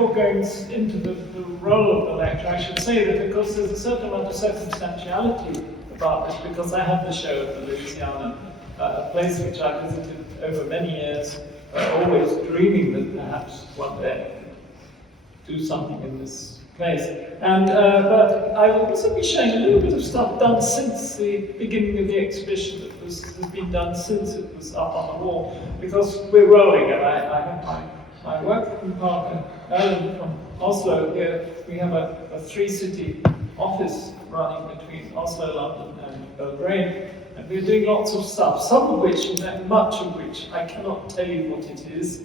before going into the role of the lecture, I should say that, of course, there's a certain amount of circumstantiality about this, because I had the show at the Louisiana, a place which I visited over many years, always dreaming that perhaps one day I could do something in this place. And but I will also be showing a little bit of stuff done since the beginning of the exhibition that has been done since it was up on the wall, because we're rolling, and I have my work from Parker, Ellen from Oslo here. We have a three-city office running between Oslo, London, and Belgrade, and we're doing lots of stuff, some of which, in fact, much of which, I cannot tell you what it is,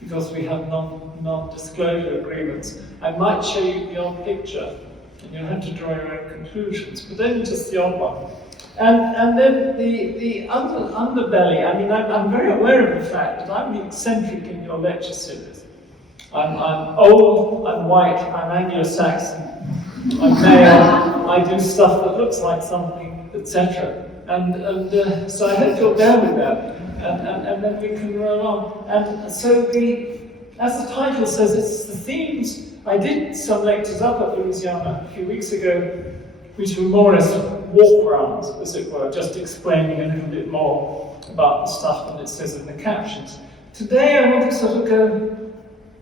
because we have non-disclosure agreements. I might show you the odd picture, and you'll have to draw your own conclusions, but only just the odd one. And then the underbelly, I mean, I'm very aware of the fact that I'm the eccentric in your lecture series. I'm old, I'm white, I'm Anglo-Saxon, I'm male, I do stuff that looks like something, etc. And so I hope you're down with that, and then we can roll on. And so as the title says, it's the themes. I did some lectures up at Louisiana a few weeks ago, which were more or less walk-rounds, as it were, just explaining a little bit more about the stuff that it says in the captions. Today I want to sort of go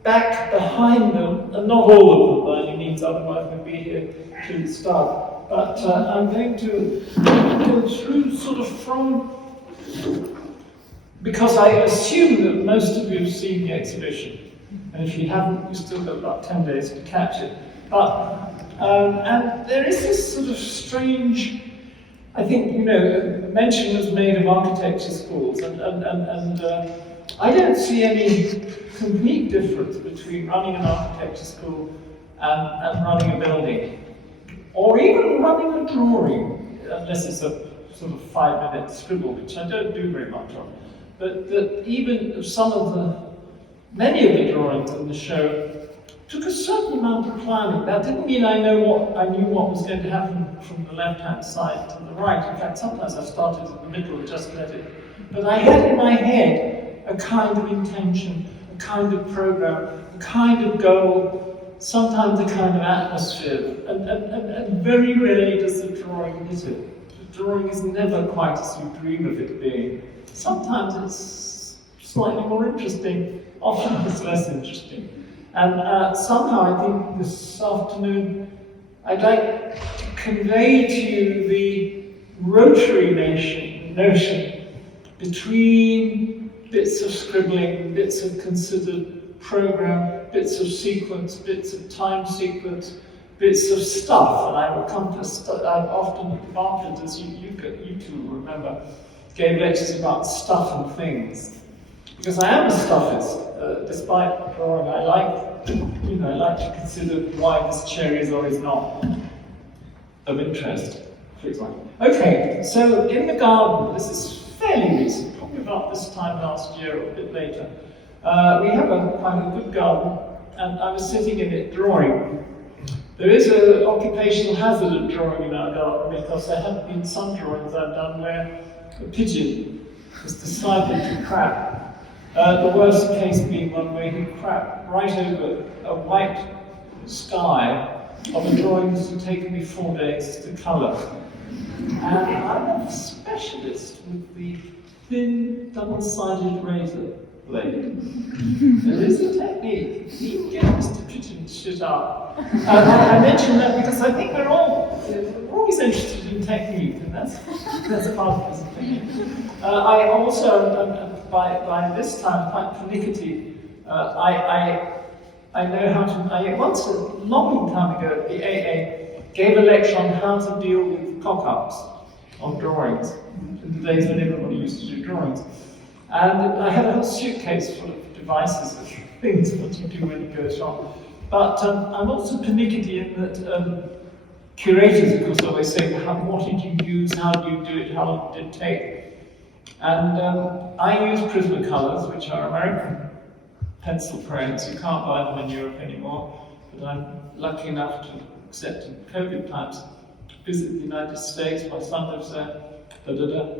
back behind them, and not all of them by any means, otherwise we'd be here till the start. But I'm going to go through sort of from, because I assume that most of you have seen the exhibition, and if you haven't, you've still got about 10 days to catch it. But and there is this sort of strange, I think, mention was made of architecture schools, and I don't see any complete difference between running an architecture school and running a building, or even running a drawing, unless it's a sort of 5-minute scribble, which I don't do very much of. But that even many of the drawings in the show took a certain amount of planning. That didn't mean I knew what was going to happen from the left-hand side to the right. In fact, sometimes I started in the middle and just let it. But I had in my head a kind of intention, a kind of program, a kind of goal, sometimes a kind of atmosphere. And very rarely does the drawing hit it. The drawing is never quite as you dream of it being. Sometimes it's slightly more interesting, often it's less interesting. And somehow I think this afternoon I'd like to convey to you the rotary notion between bits of scribbling, bits of considered program, bits of sequence, bits of time sequence, bits of stuff. And I will come to stuff. I've often, after, as you two remember, gave lectures about stuff and things. Because I am a stuffist, despite drawing. I like to consider why this chair is or is not of interest, for example. Okay, so in the garden, this is fairly recent, probably about this time last year or a bit later. We have quite a good garden, and I was sitting in it drawing. There is an occupational hazard of drawing in our garden, because there have been some drawings I've done where a pigeon has decided to crap. The worst case being one where he crapped right over a white sky of a drawing that had taken me 4 days to colour. And I'm a specialist with the thin, double-sided razor blade. There is a technique. You can get Mr. Pigeon to shut up. I mention that because I think we're always interested in technique, and that's part of this technique. I also, by this time, quite pernickety. I know how to. I once, a long time ago, at the AA, gave a lecture on how to deal with cock-ups on drawings, in the days when everybody used to do drawings. And I had a whole suitcase full of devices and things what you do when it goes wrong. But I'm also pernickety in that curators, of course, always say, what did you use, how did you do it, how long did it take? And I use Prismacolors, which are American pencil crayons. You can't buy them in Europe anymore, but I'm lucky enough to, except in COVID times, visit the United States. My son lives there. And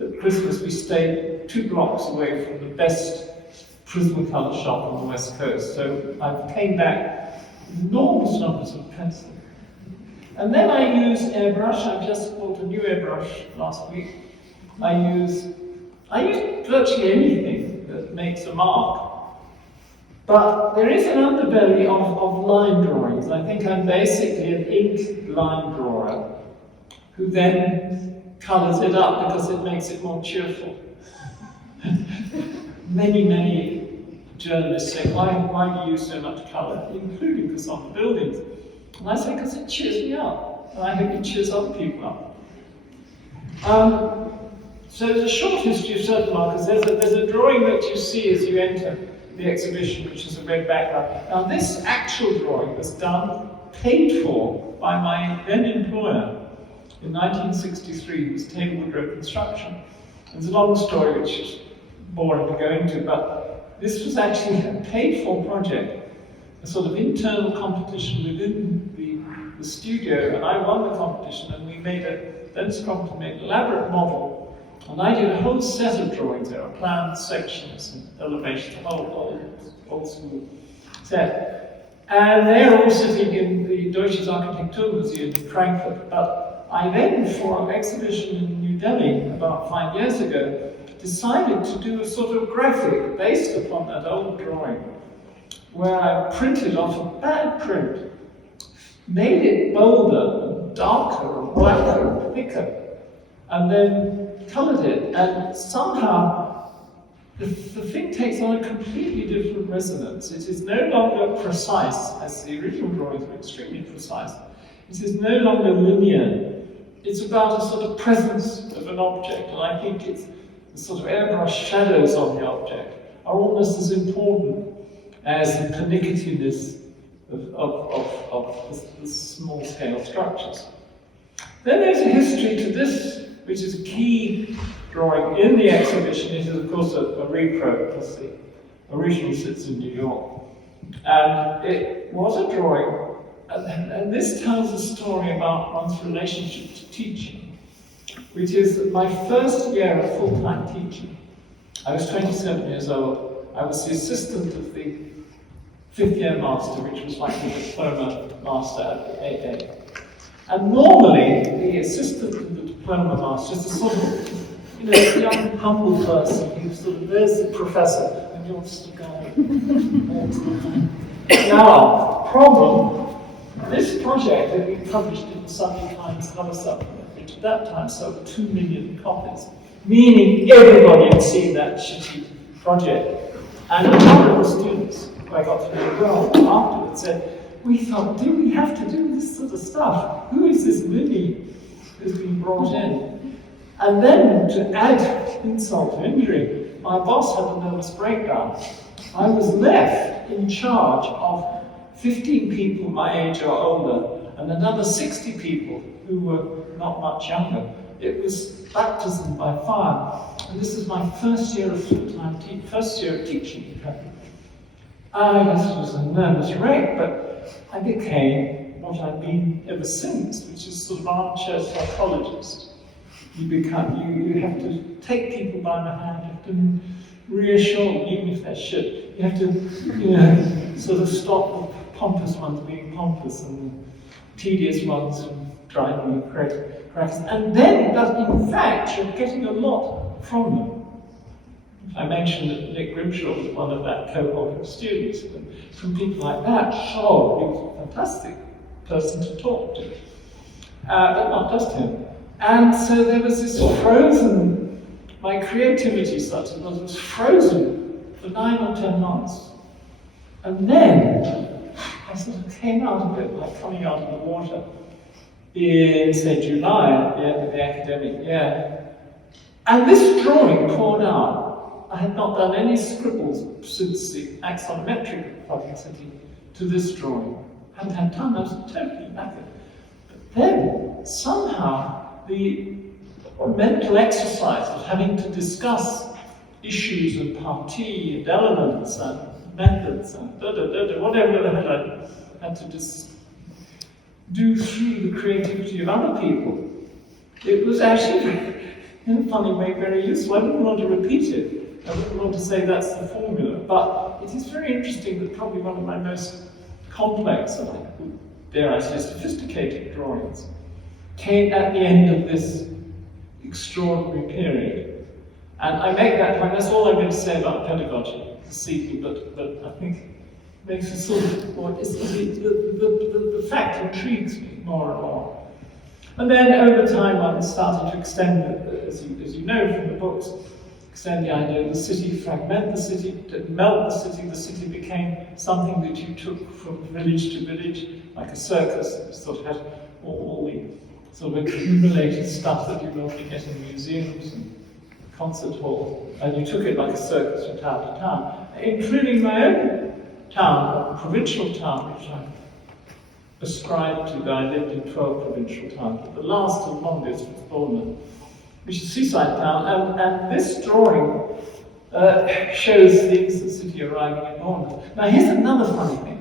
at Christmas we stayed 2 blocks away from the best Prismacolor shop on the West Coast. So I came back with enormous numbers of pencil. And then I use airbrush. I just bought a new airbrush last week. I use virtually anything that makes a mark. But there is an underbelly of line drawings. I think I'm basically an ink line drawer who then colours it up because it makes it more cheerful. Many journalists say, why do you use so much colour, including this on the buildings? And I say, because it cheers me up, and I hope it cheers other people up. So there's a short history of certain markers. There's a drawing that you see as you enter the exhibition, which is a red background. Now this actual drawing was done, paid for, by my then employer in 1963. It was Taylor Woodrow Construction. It's a long story which is boring to go into, but this was actually a paid-for project, a sort of internal competition within the studio, and I won the competition, and we made Danish company made an elaborate model. And I did a whole set of drawings. There are plans, sections, and elevations, a whole old school set. And they're all sitting in the Deutsches Architekturmuseum in Frankfurt. But I then, for an exhibition in New Delhi about 5 years ago, decided to do a sort of graphic based upon that old drawing, where I printed off a bad print, made it bolder, darker, and blacker, and thicker, and then coloured it, and somehow the thing takes on a completely different resonance. It is no longer precise, as the original drawings were extremely precise. It is no longer linear. It's about a sort of presence of an object, and I think it's the sort of airbrush shadows on the object are almost as important as the pernicketiness of the small-scale structures. Then there's a history to this, which is a key drawing in the exhibition. It is, of course, a repro, because the original sits in New York. And it was a drawing, and this tells a story about one's relationship to teaching, which is that my first year of full-time teaching, I was 27 years old. I was the assistant of the fifth-year master, which was like the diploma master at the AA. And normally, the assistant of the diploma master is a sort of, young, humble person who sort of, there's the professor, and you're just a guy. Now, problem, this project had been published in the Sunday Times cover supplement, which at that time sold 2 million copies, meaning everybody had seen that shitty project. And a number of students who I got to know well afterwards said, we thought, do we have to do this sort of stuff? Who is this Lily who's been brought in? And then, to add insult to injury, my boss had a nervous breakdown. I was left in charge of 15 people my age or older, and another 60 people who were not much younger. It was baptism by fire. And this is my first year of full-time first year of teaching. I guess it was a nervous wreck, but I became what I've been ever since, which is sort of armchair psychologist. You have to take people by the hand, you have to reassure them, even if they're shit. You have to, sort of stop the pompous ones being pompous and the tedious ones from driving you crazy. And then, in fact, you're getting a lot from them. I mentioned that Nick Grimshaw was one of that cohort of students, and from people like that, he was a fantastic person to talk to, but not just him. And so there was this frozen, my creativity such as was frozen for 9 or 10 months. And then I sort of came out of it like coming out of the water in, say, July, at the end of the academic year. And this drawing poured out. I had not done any scribbles since the axonometric publicity to this drawing. I hadn't had time, I was totally knackered. But then, somehow, the mental exercise of having to discuss issues and party and elements and methods and whatever the hell I had to do through the creativity of other people, it was actually, in a funny way, very useful. I didn't want to repeat it. I wouldn't want to say that's the formula, but it is very interesting that probably one of my most complex, and dare I say sophisticated drawings came at the end of this extraordinary period. And I make that point, that's all I'm going to say about pedagogy this evening, but I think it makes a sort of, the fact intrigues me more and more. And then over time I started to extend, as you know from the books, extend the idea of the city, fragment the city, melt the city became something that you took from village to village, like a circus. It sort of had all the sort of accumulated stuff that you normally get in museums and concert halls, and you took it like a circus from town to town, including my own town, provincial town, which I ascribed to. I lived in 12 provincial towns, but the last and longest was Bournemouth, which is a seaside town, and this drawing shows the Instant City arriving in Bournemouth. Now here's another funny thing.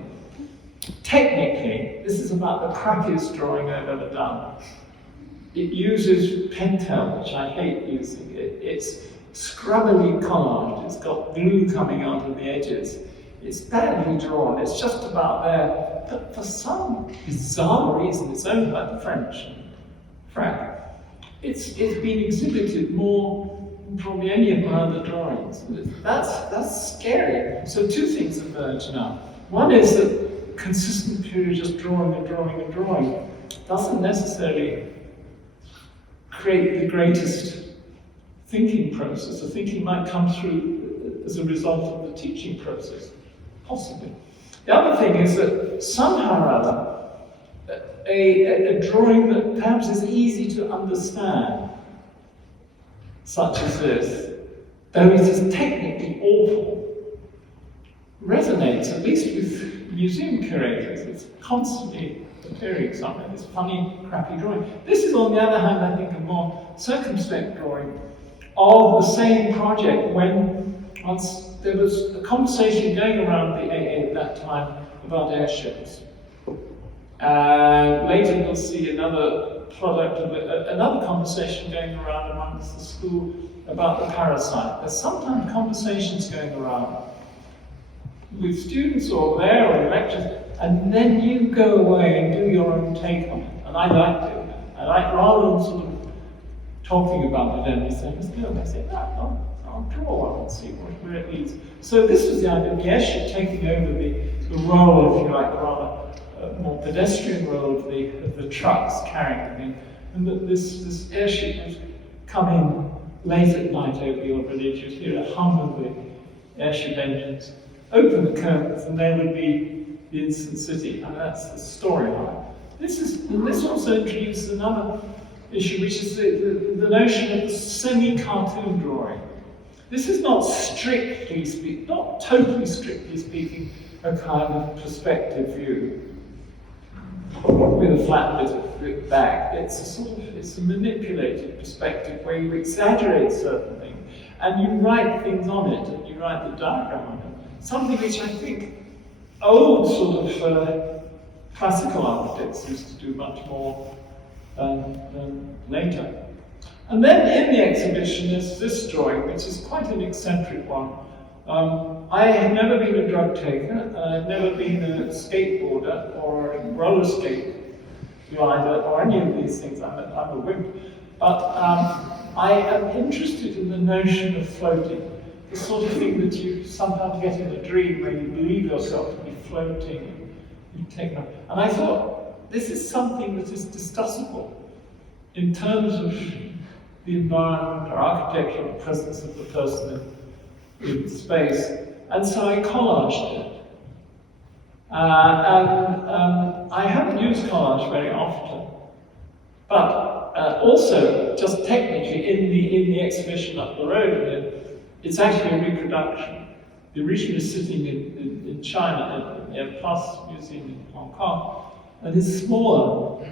Technically, this is about the crappiest drawing I've ever done. It uses Pentel, which I hate using. It's scrubbily collaged, it's got glue coming out of the edges. It's badly drawn, it's just about there. But for some bizarre reason, it's owned by the French, Frank. It's been exhibited more than probably any of my other drawings. That's scary. So two things emerge now. One is that consistent period just drawing and drawing and drawing doesn't necessarily create the greatest thinking process. The thinking might come through as a result of the teaching process, possibly. The other thing is that somehow or other, a drawing that perhaps is easy to understand, such as this, though it is technically awful, resonates, at least with museum curators. It's constantly appearing somewhere, this funny, crappy drawing. This is, on the other hand, I think, a more circumspect drawing of the same project when once there was a conversation going around the AA at that time about airships. Later you'll see another product of another conversation going around amongst the school about the parasite. There's sometimes conversations going around with students or there or in lectures, and then you go away and do your own take on it. And I like doing that. I like, rather than sort of talking about it and saying, I say, I'll draw one and see where it leads. So this was the idea of the airship taking over the role, if you like, rather more pedestrian role of the trucks carrying the thing, and that this airship would come in late at night over your village. You'd hear a hum of the airship engines, open the curtains, and there would be the Instant City, and that's the storyline. This also introduces another issue, which is the notion of the semi-cartoon drawing. This is not strictly speaking, not totally strictly speaking, a kind of perspective view with a flat bit of back. It's a manipulated perspective where you exaggerate certain things and you write things on it, and you write the diagram on it. Something which I think old sort of classical architects used to do much more than later. And then in the exhibition there's this drawing, which is quite an eccentric one. I have never been a drug taker, I've never been a skateboarder or a roller skate rider or any of these things. I'm a wimp. But I am interested in the notion of floating, the sort of thing that you sometimes get in a dream where you believe yourself to be floating and taken up. And I thought, this is something that is discussable in terms of the environment or architecture, the presence of the person in space. And so I collaged it. I haven't used collage very often, but also, just technically, in the exhibition up the road here, it's actually a reproduction. The original is sitting in China, in the Plus Museum in Hong Kong, and it's smaller.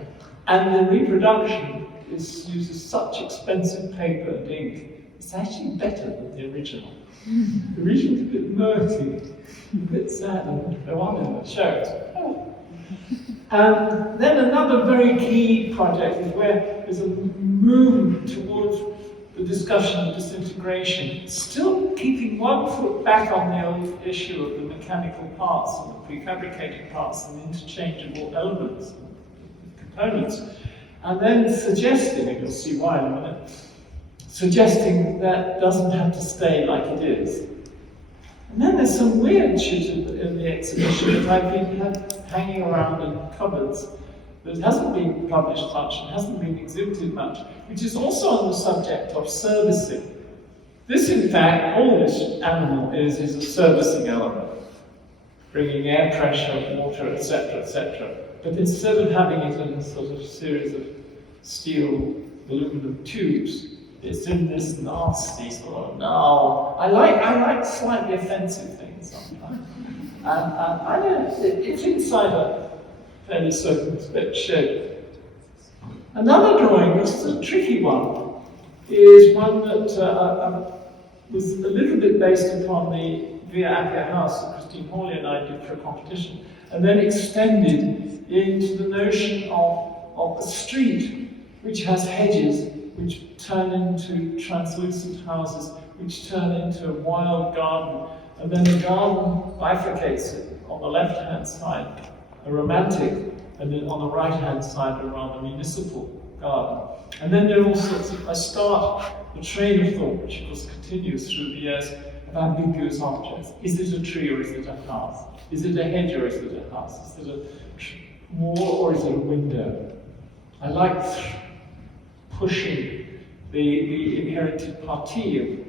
And the reproduction uses such expensive paper and ink, it's actually better than the original. The original's a bit murky, a bit sad, and no one in the show it. Oh. Then another very key project is where there's a movement towards the discussion of disintegration, still keeping one foot back on the old issue of the mechanical parts and the prefabricated parts and interchangeable elements and components, and then suggesting, and you'll see why in a minute, suggesting that doesn't have to stay like it is. And then there's some weird shit in the exhibition that I've been hanging around in cupboards that hasn't been published much and hasn't been exhibited much, which is also on the subject of servicing. This, in fact, all this animal is a servicing element, bringing air pressure, water, etc. But instead of having it in a sort of series of steel aluminum tubes, it's in this nasty sort of, no. I like slightly offensive things sometimes. And I don't know, it's inside a fairly circumspect shape. Another drawing, which is a tricky one, is one that was a little bit based upon the Via Appia house that Christine Hawley and I did for a competition, and then extended into the notion of a street which has hedges which turn into translucent houses, which turn into a wild garden, and then the garden bifurcates it. On the left-hand side, a romantic, and then on the right-hand side, a rather municipal garden. And then there are all sorts of, I start a train of thought, which of course continues through the years, of ambiguous objects. Is it a tree or is it a house? Is it a hedge or is it a house? Is it a wall or is it a window? I like pushing the inherited partie of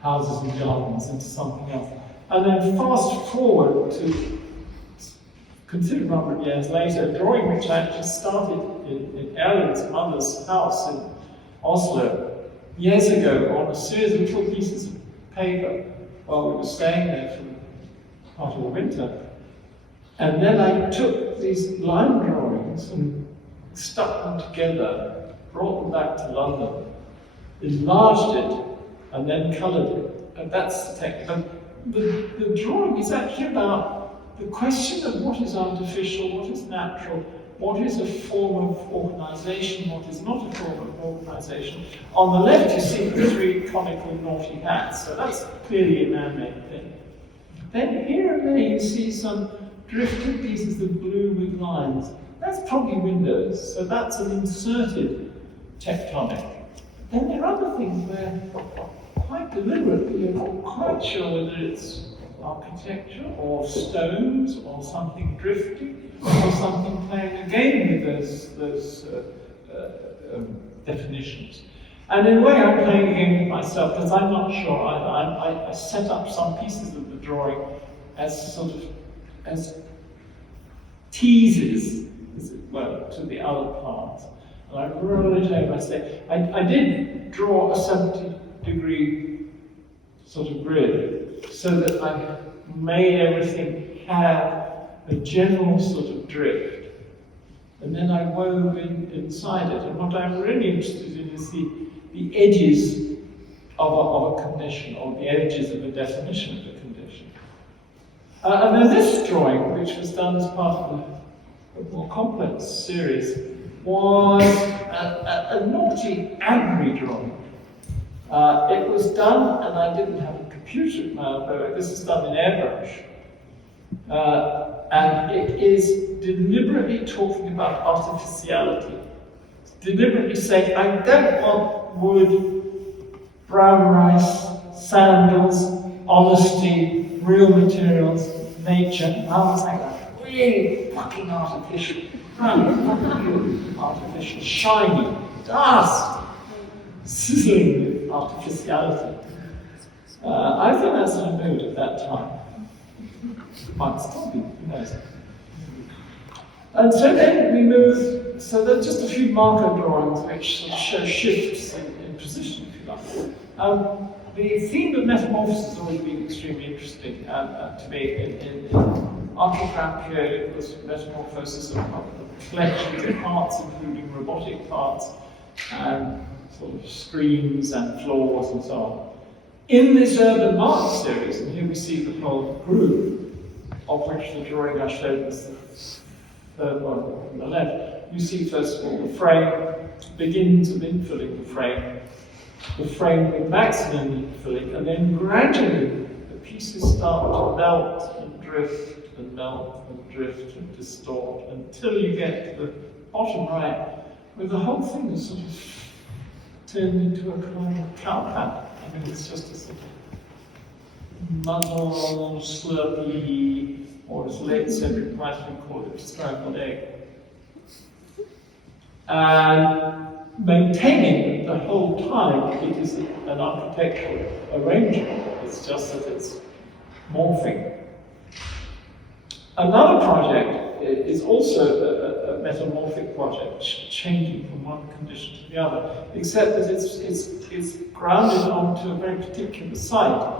houses and gardens into something else. And then fast forward to considerable number of years later, a drawing which I actually started in Erlend's mother's house in Oslo years ago on a series of little pieces of paper while we were staying there for part of the winter. And then I took these line drawings and stuck them together, brought them back to London, enlarged it, and then coloured it. And that's the technique. And the drawing is actually about the question of what is artificial, what is natural, what is a form of organisation, what is not a form of organisation. On the left you see the three conical naughty hats, so that's clearly a man-made thing. Then here and there you see some drifted pieces of blue with lines. That's probably windows, so that's an inserted tectonic. Then there are other things where, quite deliberately, you're not quite sure whether it's architecture or stones or something drifting or something playing again with those definitions. And in a way I'm playing a game with myself because I'm not sure. I set up some pieces of the drawing as sort of as teases, as it were, to the other parts. And I roll it over. I say, I did draw a 70-degree sort of grid so that I made everything have a general sort of drift. And then I wove inside it. And what I'm really interested in is the edges of a condition, or the edges of a definition of a condition. And then this drawing, which was done as part of a more complex series, was a naughty, angry drawing. It was done, and I didn't have a computer at my elbow. This is done in airbrush. And it is deliberately talking about artificiality. It's deliberately saying, I don't want wood, brown rice, sandals, honesty, real materials, nature. And I was like, really fucking artificial. Artificial, shiny, dust, sizzling with artificiality. I think that's what I mood at that time. Might still be, who knows. And so then we move, so there are just a few marker drawings which sort of show shifts in position, if you like. The theme of metamorphosis has always been extremely interesting to me. In Archigram period, it was metamorphosis of collections of parts, including robotic parts, and sort of screens and floors and so on. In this urban Marx series, and here we see the whole group, of which the drawing I showed was the third one on the left. You see, first of all, the frame, begins of infilling the frame, the frame with maximum filling, and then gradually the pieces start to melt and drift and melt and drift and distort until you get to the bottom right, where the whole thing is sort of turned into a kind of cowpat. I mean, it's just a sort of muzzle, slurpy, or as late Cedric Priceman called it, scrambled egg. And maintaining the whole time, it is an architectural arrangement. It's just that it's morphing. Another project is also a metamorphic project, changing from one condition to the other, except that it's grounded onto a very particular site.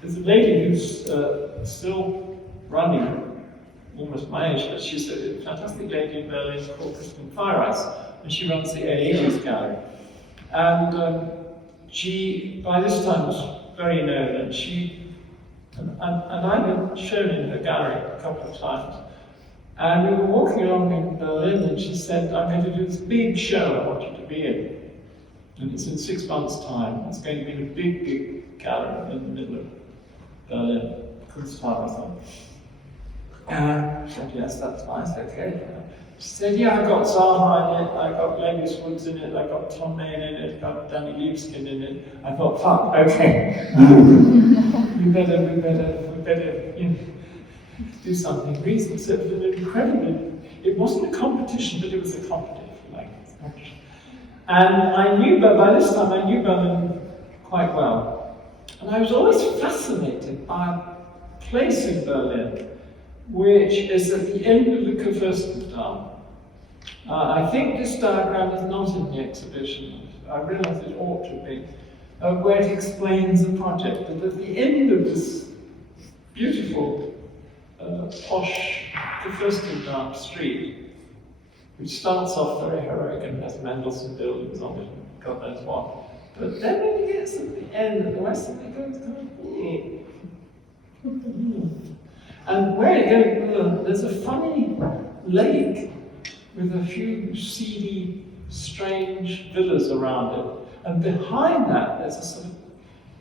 There's a lady who's still running, almost my age, but she's a fantastic lady in Berlin called Christine Feireis, and she runs the 80s gallery. And she, by this time, was very known, and I've been shown in her gallery a couple of times. And we were walking along in Berlin, and she said, I'm going to do this big show I want you to be in. And it's in 6 months' time. It's going to be in a big, big gallery in the middle of Berlin, Kunsthaus. I said, yes, that's nice, okay. She said, yeah, I got Zaha in it, I got Levis Woods in it, I got Tom Main in it, I got Danny Liebskin in it. I thought, fuck, okay. we better, you know, do something reasonable. So it was an incredibly, it wasn't a competition, but it was a competition, like a competition. And I knew, but by this time I knew Berlin quite well. And I was always fascinated by a place in Berlin which is at the end of the Kurfürstendamm. I think this diagram is not in the exhibition. I realize it ought to be, where it explains the project. And at the end of this beautiful, posh Kurfürstendamm street, which starts off very heroic and has Mendelssohn buildings on it, and God knows what. But then when it gets at the end, the rest of it goes kind of, and where it goes, there's a funny lake with a few seedy, strange villas around it. And behind that, there's a sort of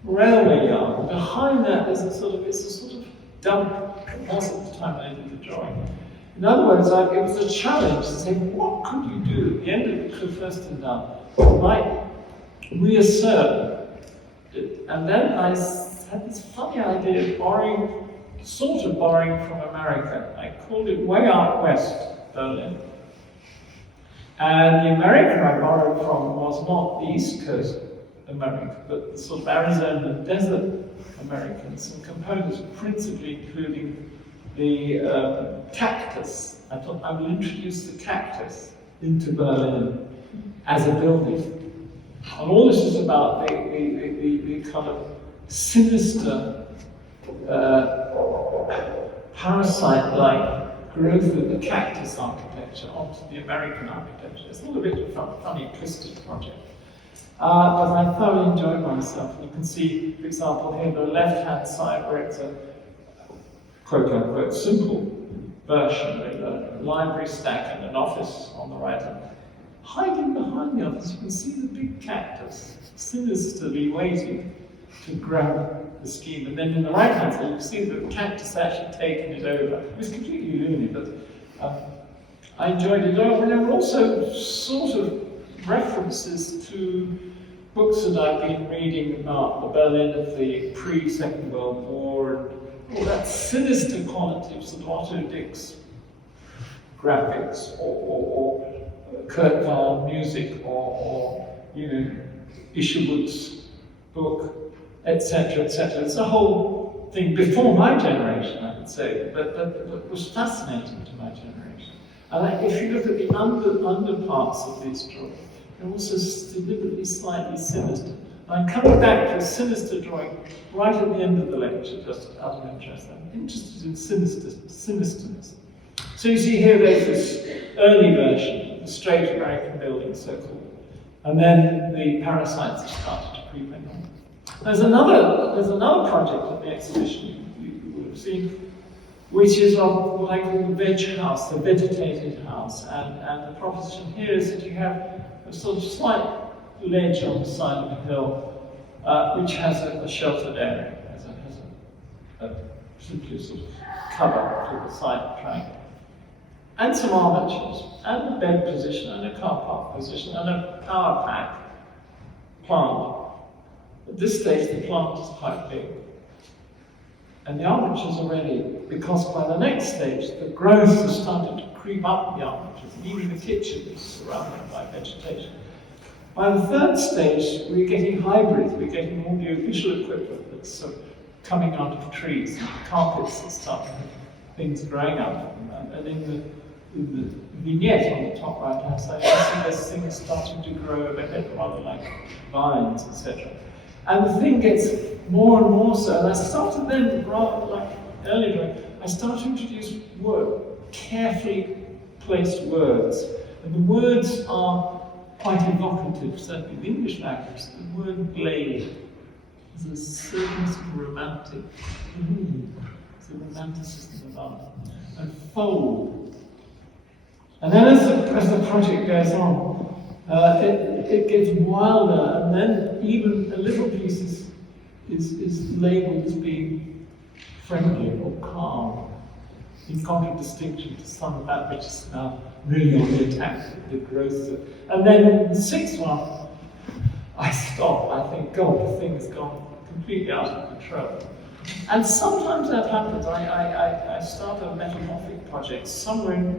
railway yard. Behind that, there's it's a sort of dump. It was at the time I did the drawing. In other words, it was a challenge to say, what could you do at the end of the Kurfürstendamm that might reassert it? And then I had this funny idea of borrowing from America. I called it Way Out West Berlin. And the America I borrowed from was not the East Coast America, but the sort of Arizona desert Americans, some components principally including the cactus. I thought I will introduce the cactus into Berlin as a building. And all this is about the kind of sinister parasite-like growth of the cactus architecture onto the American architecture. It's all a bit of a funny, twisted project. But I thoroughly enjoyed myself. You can see, for example, here the left-hand side where it's a quote-unquote simple version with a library stack and an office on the right hand. Hiding behind the office, you can see the big cactus, sinisterly waiting to grab the scheme. And then in the right hand side, you can see the cactus actually taking it over. It was completely loony, but I enjoyed it. And there were also sort of references to books that I've been reading about the Berlin of the pre-Second World War and all that sinister quality of sort of Otto Dick's graphics or Kurt Weill music or you know, Isherwood's book, etc., etc. It's a whole thing before my generation, I would say, but was fascinating to my generation. And if you look at the underparts of these drawings, they're also deliberately slightly sinister. And I'm coming back to a sinister drawing right at the end of the lecture, just out of interest. I'm interested in sinisterness. So you see here there's this early version, the straight American building, so-called. And then the parasites have started to creep in. There's another project at the exhibition you would have seen, which is of what I call the veg house, the vegetated house. And the proposition here is that you have a sort of slight ledge on the side of a hill, which has a sheltered area, has a simply sort of cover to the side of the triangle. And some armatures, and a bed position, and a car park position, and a power pack plant. At this stage, the plant is quite big. And the armatures are ready, because by the next stage, the growth has started to creep up the armatures, and even the kitchen is surrounded by vegetation. By the third stage, we're getting hybrids, we're getting audio-visual equipment that's sort of coming out of trees, and carpets that start having things growing out of them. And in the vignette on the top right-hand side, you see those things starting to grow overhead, rather like vines, etc. And the thing gets more and more so. And I started then, rather like earlier, I started to introduce carefully placed words. And the words are quite evocative, certainly in the English language. The word blade is a certain sort of romantic, it's a romanticism of art. And fold. And then as the project goes on, it gets wilder, and then even a little piece is labelled as being friendly or calm, in contradistinction to some of that which is now really on the attack, the growth. And then the sixth one, I stop. I think, God, the thing has gone completely out of control. And sometimes that happens. I start a metamorphic project somewhere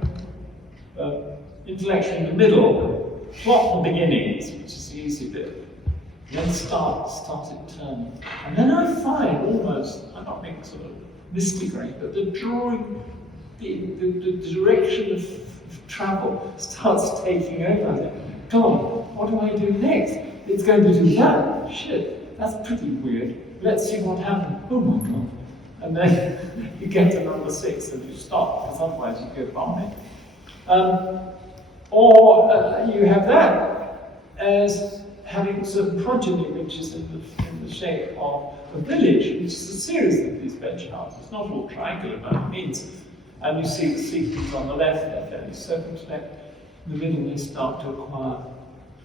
intellectually in the middle, plot the beginnings, which is the easy bit, and then start it turning. And then I find almost, I'm not being sort of mystic or anything, but the drawing, the direction of travel starts taking over. I think, God, what do I do next? It's going to do that. Shit, that's pretty weird. Let's see what happens. Oh my God. And then you get to number 6 and you stop, because otherwise you go bombing. Or you have that as having some progeny which is in the shape of a village, which is a series of these bench houses, not all triangular by any means. And you see the sequence on the left, they're fairly circumspect. In the middle, they start to acquire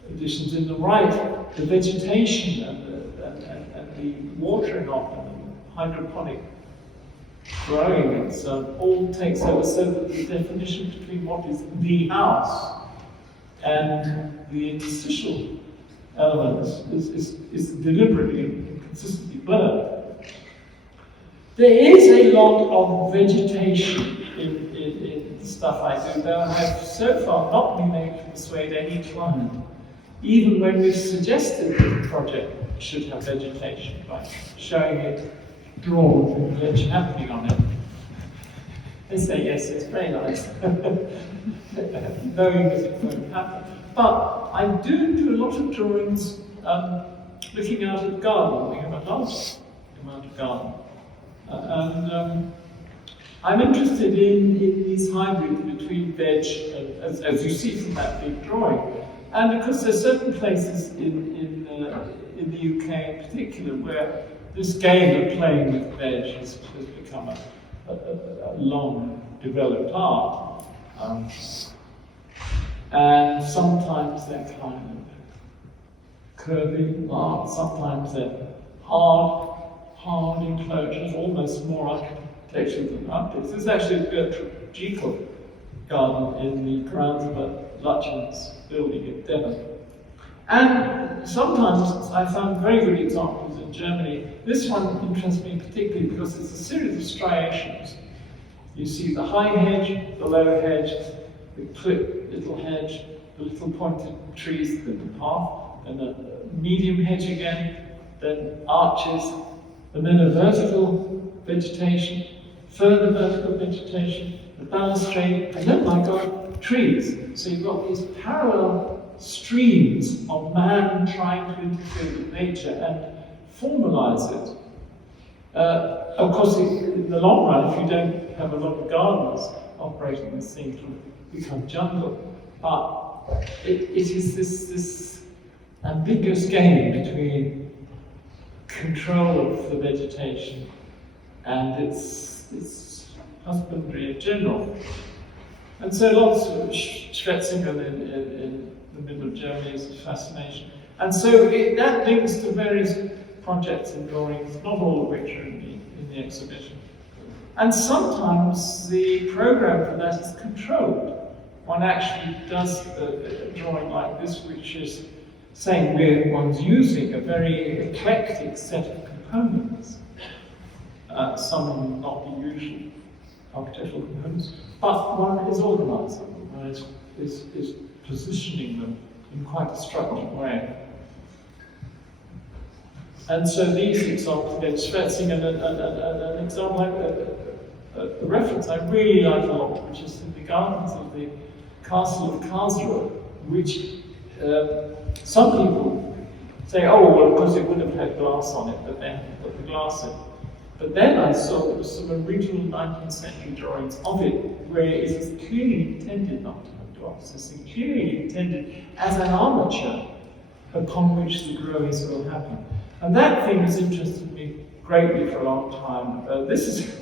additions. In the right, the vegetation and the watering of them, and the hydroponic growing, and so all takes over, so that the definition between what is the house and the interstitial elements is deliberately and consistently blurred. There is a lot of vegetation in the stuff I do, though I have so far not been able to persuade any client, even when we've suggested that the project should have vegetation by showing it drawn with veg happening on it. They say, yes, it's very nice, knowing that it won't happen. But I do a lot of drawings looking out at the garden. We have a large amount of garden. And I'm interested in these hybrids between veg, and, as you see from that big drawing. And because there's certain places in the UK in particular where this game of playing with veg has become a long developed art. And sometimes they're kind of curvy art, sometimes they're hard enclosures, almost more architecture than architecture. This is actually a Jekyll garden in the grounds of a Lutyens building in Devon. And sometimes I found very good examples in Germany. This one interests me particularly because it's a series of striations. You see the high hedge, the low hedge, the clipped little hedge, the little pointed trees, the path, and a medium hedge again, then arches, and then a vertical vegetation, further vertical vegetation, the balustrade, and then, my God, trees. So you've got these parallel streams of man trying to interfere with nature and formalize it. Of course, in the long run, if you don't have a lot of gardeners operating this thing, it will become jungle. But it is this ambiguous game between control of the vegetation and its husbandry in general. And so lots of Schwetzinger in the middle of Germany is a fascination. And so that links to various projects and drawings, not all of which are in the exhibition. And sometimes the program for that is controlled. One actually does a drawing like this, which is saying where one's using a very eclectic set of components. Some of them not the usual architectural components, but one is organising them, one is positioning them in quite a structured way. And so these examples, again, Schwetzing, and an example, a reference I really like a lot, which is in the gardens of the Castle of Karlsruhe, which some people say, oh, well, of course it would have had glass on it, but they haven't put the glass in. But then I saw there were some original 19th century drawings of it, where it is clearly intended not to have glass. It's clearly intended as an armature upon which the growings will happen. And that thing has interested me greatly for a long time. This is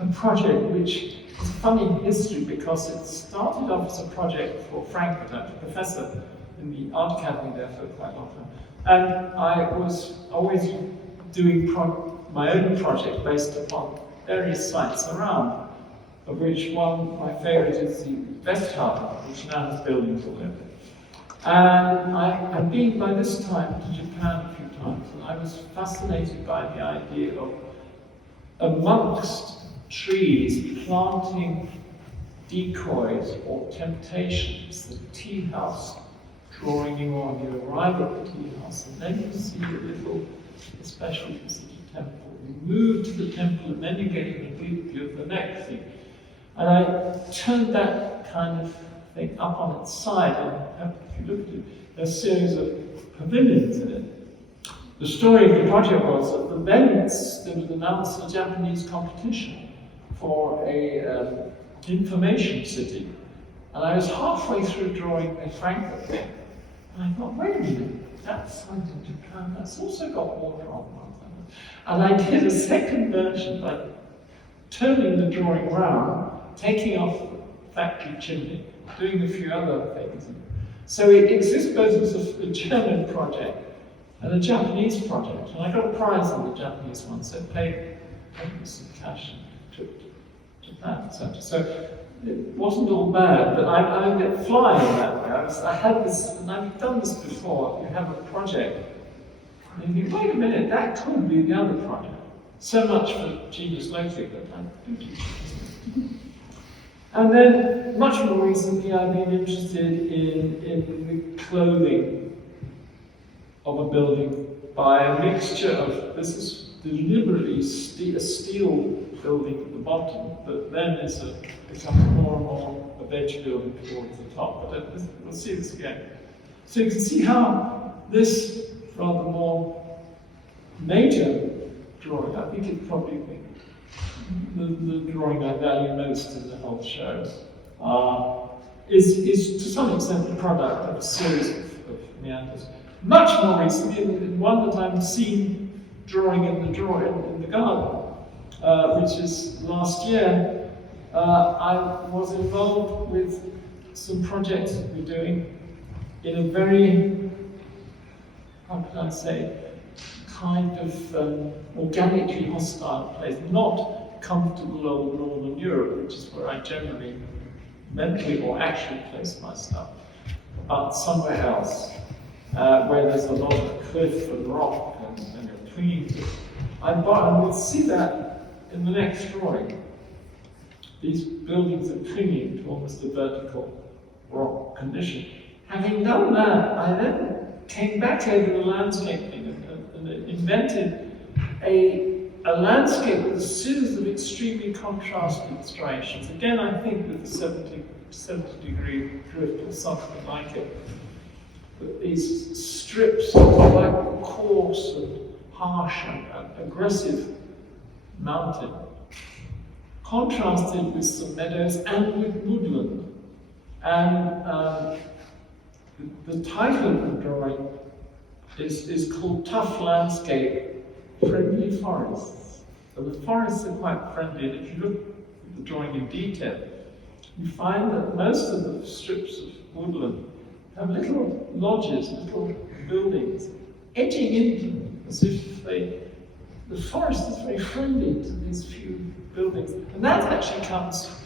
a project which is funny in history because it started off as a project for Frankfurt, a professor in the art academy there for quite a long time. And I was always doing my own project based upon various sites around, of which one, my favourite, is the Westhafen, which now has buildings all over it. And I've been by this time to Japan a few times, and I was fascinated by the idea of, amongst trees, planting decoys or temptations, the tea house drawing you on. You arrive at the tea house, and then you see a little special visit to temple. You move to the temple, and then you get an oblique view of the next thing. And I turned that kind of thing up on its side, and if you look at it, there's a series of pavilions in it. The story of the project was that the Venice, they would announce a Japanese competition for a information city. And I was halfway through drawing a Frankfurt thing, and I thought, wait a minute, that site in Japan, that's also got water on it. And I did a second version by turning the drawing around, taking off the factory chimney, doing a few other things. So it exists both as a German project and a Japanese project. And I got a prize on the Japanese one, so paid some cash and took to Japan, etc. So it wasn't all bad, but I'm a bit flying that way. I had this, and I've done this before. You have a project, and you think, wait a minute, that could be the other project. So much for genius logic that I do. And then, much more recently, I've been interested in the clothing of a building by a mixture of, this is deliberately a steel building at the bottom, but then becomes more and more a veg building towards the top. But we'll see this again. So you can see how this rather more major drawing, I think it probably the drawing I value most in the whole show, is to some extent the product of a series of meanders. Much more recently, one that I'm seen drawing in the garden, which is last year, I was involved with some projects that we're doing in a very, how can I say, kind of organically hostile place, not comfortable old Northern Europe, which is where I generally mentally or actually place my stuff, but somewhere else, where there's a lot of cliff and rock and you're clinging to it. And we'll see that in the next drawing. These buildings are clinging to almost a vertical rock condition. Having done that, I then came back over the landscaping and invented a landscape with a series of extremely contrasted striations. Again, I think with the 70-degree drift or something like it. But these strips of quite coarse and harsh and aggressive mountain, contrasted with some meadows and with woodland. And the title of the drawing is called Tough Landscape, Friendly Forests. So the forests are quite friendly, and if you look at the drawing in detail, you find that most of the strips of woodland have little lodges, little buildings, edging into them, as if the forest is very friendly to these few buildings. And that actually comes from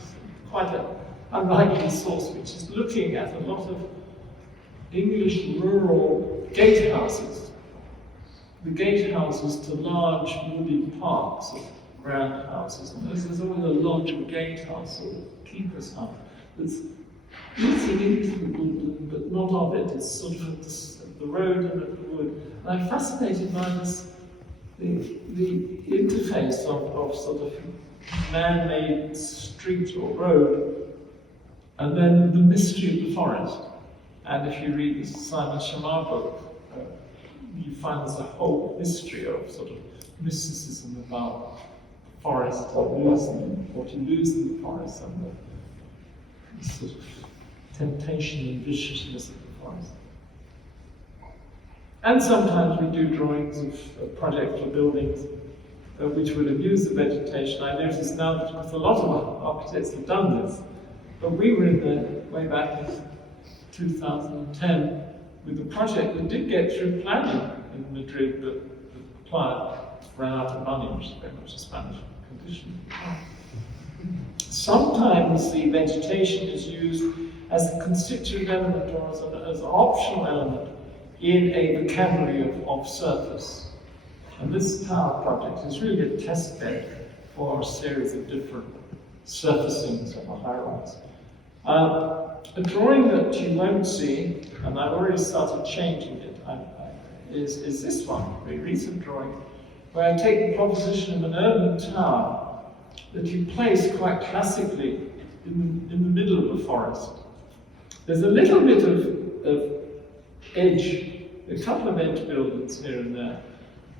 quite an unlikely source, which is looking at a lot of English rural gatehouses. The gatehouses to large woody parks of grand houses. And there's always a lodge or gatehouse or keeper's hut that's eating into the woodland, but not of it. It's sort of at the road and at the wood. And I'm fascinated by this, the interface of sort of man-made street or road, and then the mystery of the forest. And if you read the Simon Shamar book, you find there's a whole mystery of sort of mysticism about the forest, what you lose in the forest, and the sort of temptation and viciousness of the forest. And sometimes we do drawings of projects or buildings which would abuse the vegetation. I notice now that a lot of architects have done this, but we were in the way back in 2010 with a project that did get through planning in Madrid, but the client ran out of money, which is very much a Spanish condition. Sometimes the vegetation is used as a constituent element or as an optional element in a vocabulary of surface. And this tower project is really a test bed for a series of different surfacings of a high-rise. A drawing that you won't see, and I've already started changing it, is this one, a very recent drawing, where I take the proposition of an urban tower that you place quite classically in the middle of the forest. There's a little bit of edge, a couple of edge buildings here and there,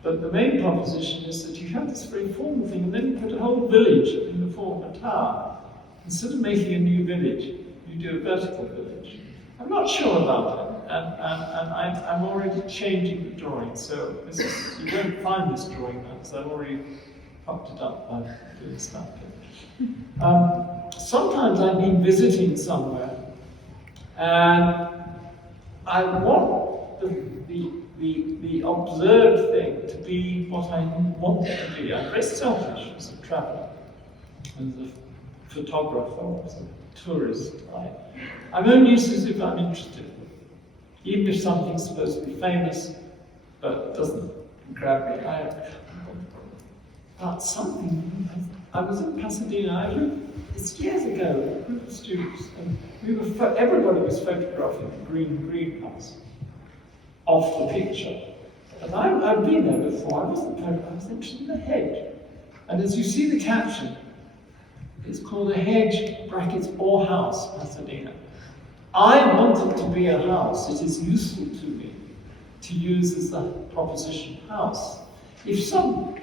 but the main proposition is that you have this very formal thing, and then you put a whole village in the form of a tower. Instead of making a new village, you do a vertical village. I'm not sure about it, and I'm already changing the drawing, so you won't find this drawing now, because I've already fucked it up by doing stuff. Sometimes I've been visiting somewhere, and I want the observed thing to be what I want it to be. I'm very selfish as a traveller, as a photographer, as a tourist. I'm only as if I'm interested. Even if something's supposed to be famous, but it doesn't grab me. But something, I was in Pasadena, it's years ago, a group of students, and everybody was photographing the greenhouse off the picture. And I've been there before, I was interested in the hedge. And as you see the caption, it's called a hedge, brackets, or house, Pasadena. I want it to be a house. It is useful to me to use as a proposition house. If some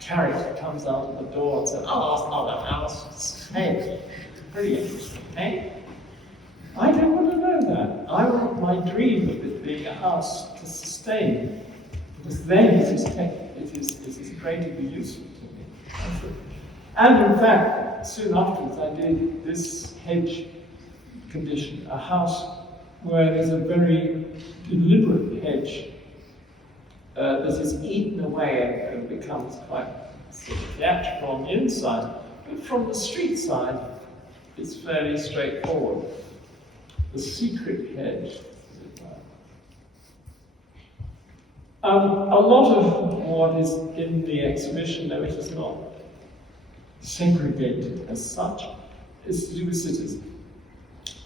character comes out of the door and says, oh, it's not a house, it's a hedge. Pretty interesting, eh? I don't want to know that. I want my dream of it being a house to sustain, because then it is creatively useful to me. And in fact, soon afterwards, I did this hedge condition, a house where there's a very deliberate hedge that is eaten away and becomes quite sort of theatrical on the inside, but from the street side, it's fairly straightforward. The secret hedge. A lot of what is in the exhibition, though it is not segregated as such, is to do with cities.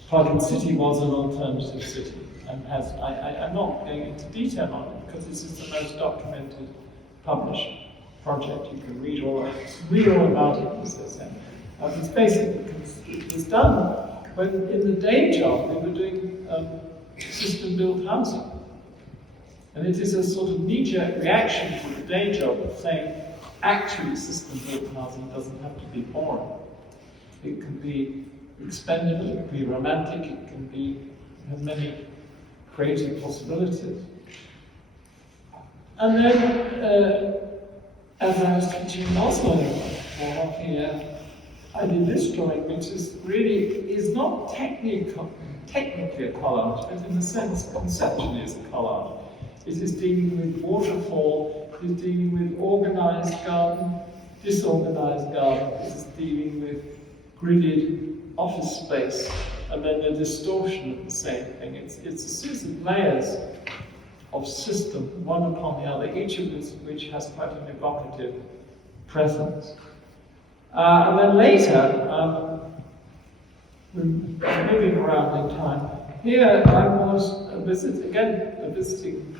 Parkin City was an alternative city, and I'm not going into detail on it because this is the most documented, published project. You can read all about it, as they say. It's basically, it was done when in the day job they were doing system-built housing. And it is a sort of knee-jerk reaction to the day job of saying, actually system-built housing doesn't have to be boring. It can be expendable, it can be romantic, it can have many creative possibilities. And then, as I was teaching in Oslo for half a year, I did this drawing, which is not technically a collage, but in a sense, conceptually is a collage. It is dealing with waterfall, it is dealing with organized garden, disorganized garden, it is dealing with gridded office space, and then the distortion of the same thing. It's a series of layers of system, one upon the other, each of which has quite an evocative presence. And then later, we're moving around in time. Here I was a visiting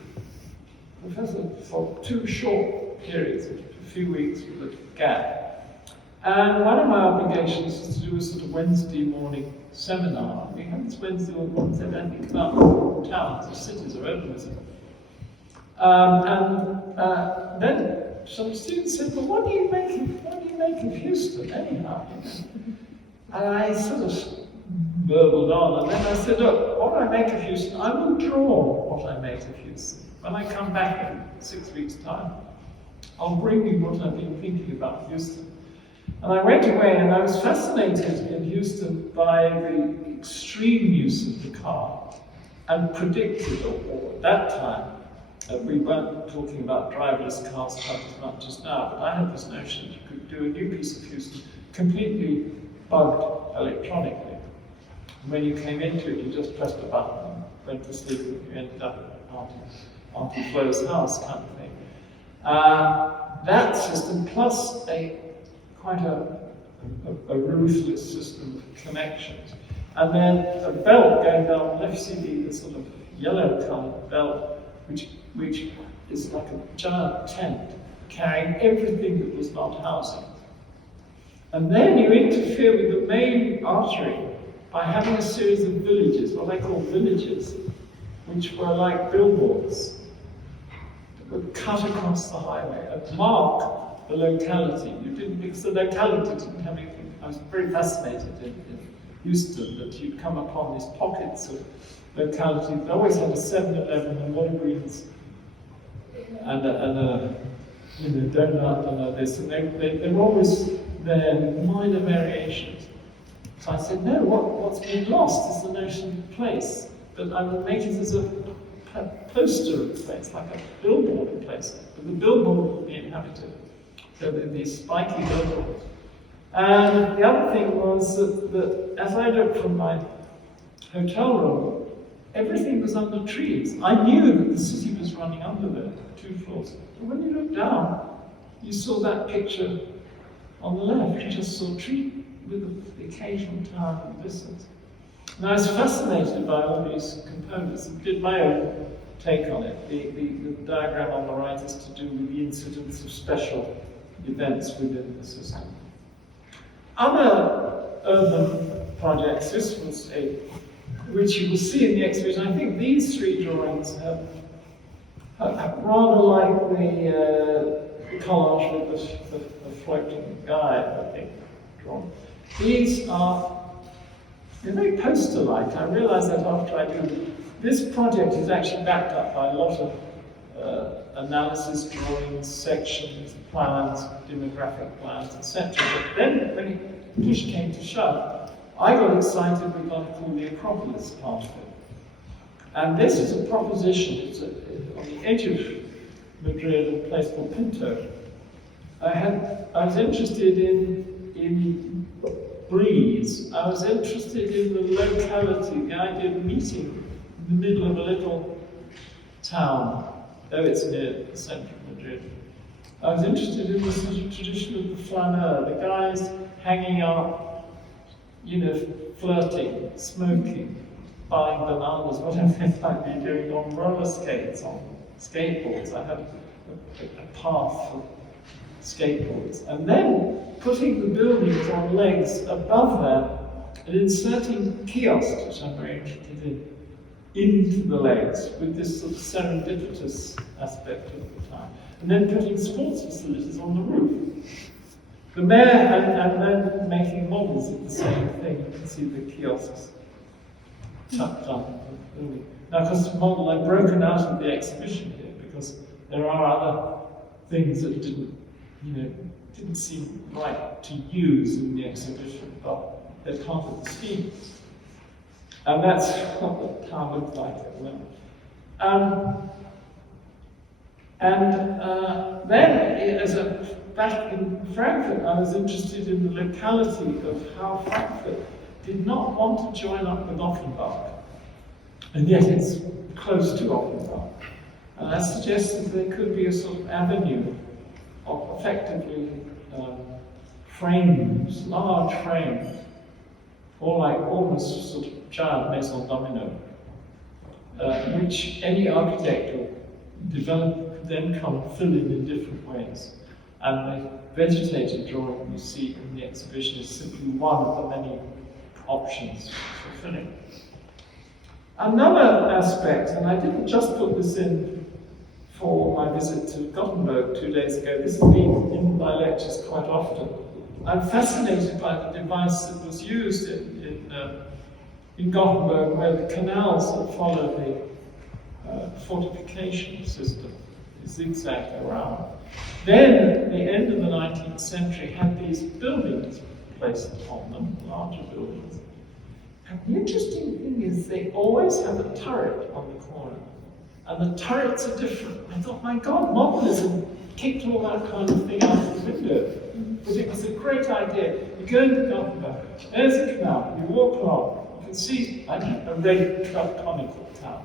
professor for 2 short periods, a few weeks with a gap. And one of my obligations was to do a sort of Wednesday morning seminar. We have this Wednesday morning seminar, I think about towns or cities or urbanism. Then some students said, well, what do you make of Houston anyhow? And I sort of burbled on, and then I said, look, what I make of Houston, I will draw what I make of Houston. When I come back in 6 weeks' time, I'll bring you what I've been thinking about Houston. And I went away, and I was fascinated in Houston by the extreme use of the car, and predicted, or at that time, we weren't talking about driverless cars quite as much as now, but I had this notion that you could do a new piece of Houston completely bugged electronically. And when you came into it, you just pressed a button and went to sleep, and you ended up at Auntie Flo's house kind of thing. That system, plus quite a ruthless system of connections. And then a belt going down left, see the sort of yellow-coloured belt, which is like a giant tent carrying everything that was not housing. And then you interfere with the main artery by having a series of villages, what I call villages, which were like billboards that would cut across the highway and mark the locality. Because the locality didn't have anything. I was very fascinated in Houston that you'd come upon these pockets of locality. They always had a 7-Eleven and Walgreens and a donut and this, and they were always there with minor variations. So I said, no, what's been lost is the notion of place, but I will make it as a poster of place, like a billboard of place, but the billboard will be inhabited. So these spiky billboards. And the other thing was that as I looked from my hotel room, everything was under trees. I knew that the city was running under there, 2 floors. But when you looked down, you saw that picture on the left. You just saw a tree with the occasional tower in the distance. And I was fascinated by all these components and did my own take on it. The diagram on the right is to do with the incidence of special events within the system. Other urban projects, this was which you will see in the exhibition. I think these 3 drawings have rather like the collage with the floating guy, I think, drawn. These they're very poster-like. I realized that after I do. This project is actually backed up by a lot of analysis, drawings, sections, plans, demographic plans, etc. But then, when push came to shove, I got excited with what I call the Acropolis part of it. And this is a proposition. It's on the edge of Madrid, a place called Pinto. I was interested in breeze. I was interested in the locality, the idea of meeting in the middle of a little town, though it's near the centre of Madrid. I was interested in the sort of tradition of the flaneur, the guys hanging out, flirting, smoking, buying bananas, whatever they might be doing on roller skates, on skateboards. I had a path for skateboards. And then putting the buildings on legs above that and inserting kiosks, which I'm very interested in, into the legs with this sort of serendipitous aspect of the time. And then putting sports facilities on the roof. The mayor and then making models of the same thing. You can see the kiosks tucked under the building. Now, of course, the model I've broken out of the exhibition here because there are other things that didn't, didn't seem right to use in the exhibition, but they're part of the scheme. And that's what the town looked like at the moment. Then, back in Frankfurt, I was interested in the locality of how Frankfurt did not want to join up with Offenbach, and yet it's close to Offenbach. And I suggested there could be a sort of avenue of effectively frames, large frames, or like almost sort of giant maison domino, which any architect or developer could then come and fill in different ways. And the vegetated drawing you see in the exhibition is simply one of the many options for filling. Another aspect, and I didn't just put this in for my visit to Gothenburg 2 days ago, this has been in my lectures quite often. I'm fascinated by the device that was used in Gothenburg, where the canals that follow the fortification system, zigzag around. Then, at the end of the 19th century, had these buildings placed upon them, larger buildings. And the interesting thing is they always have a turret on the corner. And the turrets are different. I thought, my God, modernism kicked all that kind of thing out of the window. But it was a great idea. You go into Gothenburg, there's a canal, you walk along, you can see a red conical tower.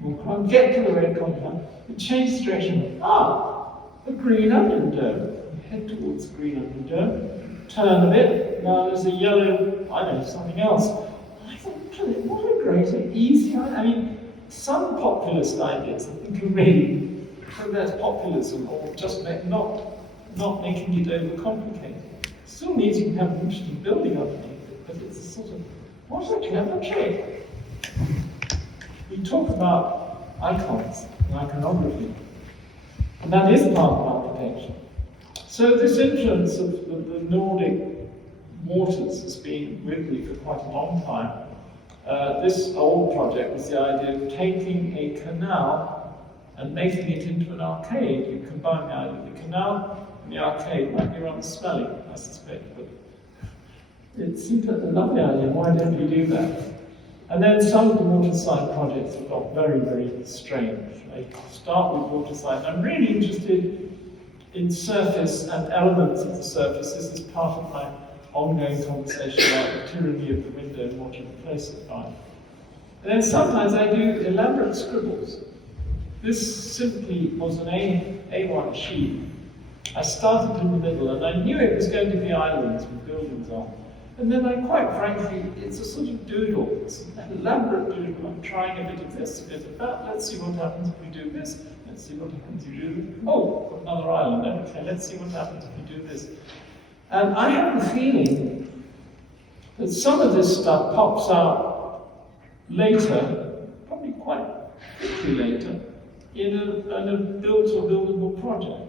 Walk along, get to the red conical, you change the direction. A green onion dome. You head towards the green onion dome, turn a bit, now there's a yellow, something else. And I thought, what a great and easy idea. I mean, some populist ideas, I think, are really, whether that's populism or just not making it overcomplicated. Still means you can have an interesting building underneath it, but it's a sort of, what a clever trick. We talk about icons and iconography, and that is part of architecture. So this influence of the Nordic waters has been with me for quite a long time. This old project was the idea of taking a canal and making it into an arcade. You combine the idea of the canal and the arcade. Might be rather smelly, I suspect, but it seemed a lovely idea. Why don't we do that? And then some of the waterside projects have got very, very strange. I start with waterside. I'm really interested in surface and elements of the surface. This is part of my ongoing conversation about the tyranny of the window and what you replace it by. And then sometimes I do elaborate scribbles. This simply was an A1 sheet. I started in the middle and I knew it was going to be islands with buildings on. And then I, quite frankly, it's a sort of doodle. It's an elaborate doodle. I'm trying a bit of this, a bit of that. Let's see what happens if we do this. Let's see what happens if we do this. Oh, another island. Okay, let's see what happens if we do this. And I have the feeling that some of this stuff pops out later, probably quite quickly later, in a built or buildable project.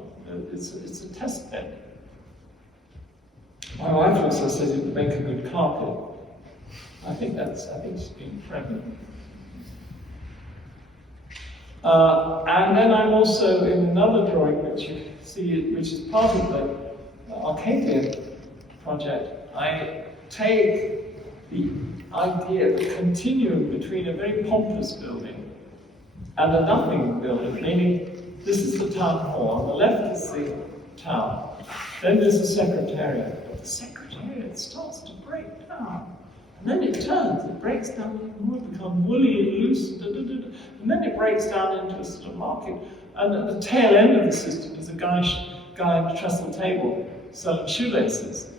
It's a test bed. My wife also says it would make a good carpet. I think she's being friendly. And then I'm also in another drawing, which you see, which is part of the Arcadia project. I take the idea of a continuum between a very pompous building and a nothing building, meaning this is the town hall, on the left is the town, then there's the secretariat. But the secretariat starts to break down. And then it turns, it breaks down even more, it becomes woolly and loose, and then it breaks down into a sort of market. And at the tail end of the system is a guy in a trestle table selling shoelaces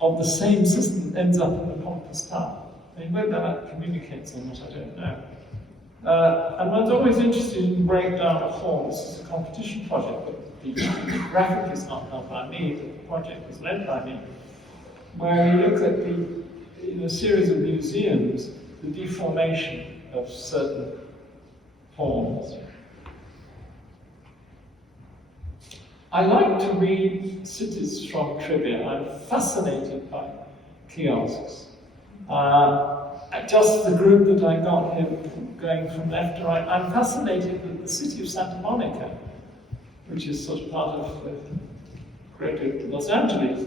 of the same system that ends up in the pompous town. I mean, whether that communicates or not, I don't know. And one's always interested in breakdown of form. This is a competition project, but the graphic is not done by me, the project was led by me, where we look at in a series of museums, the deformation of certain forms. I like to read cities from trivia. I'm fascinated by kiosks. Just the group that I got here, going from left to right, I'm fascinated with the city of Santa Monica, which is sort of part of Greater Los Angeles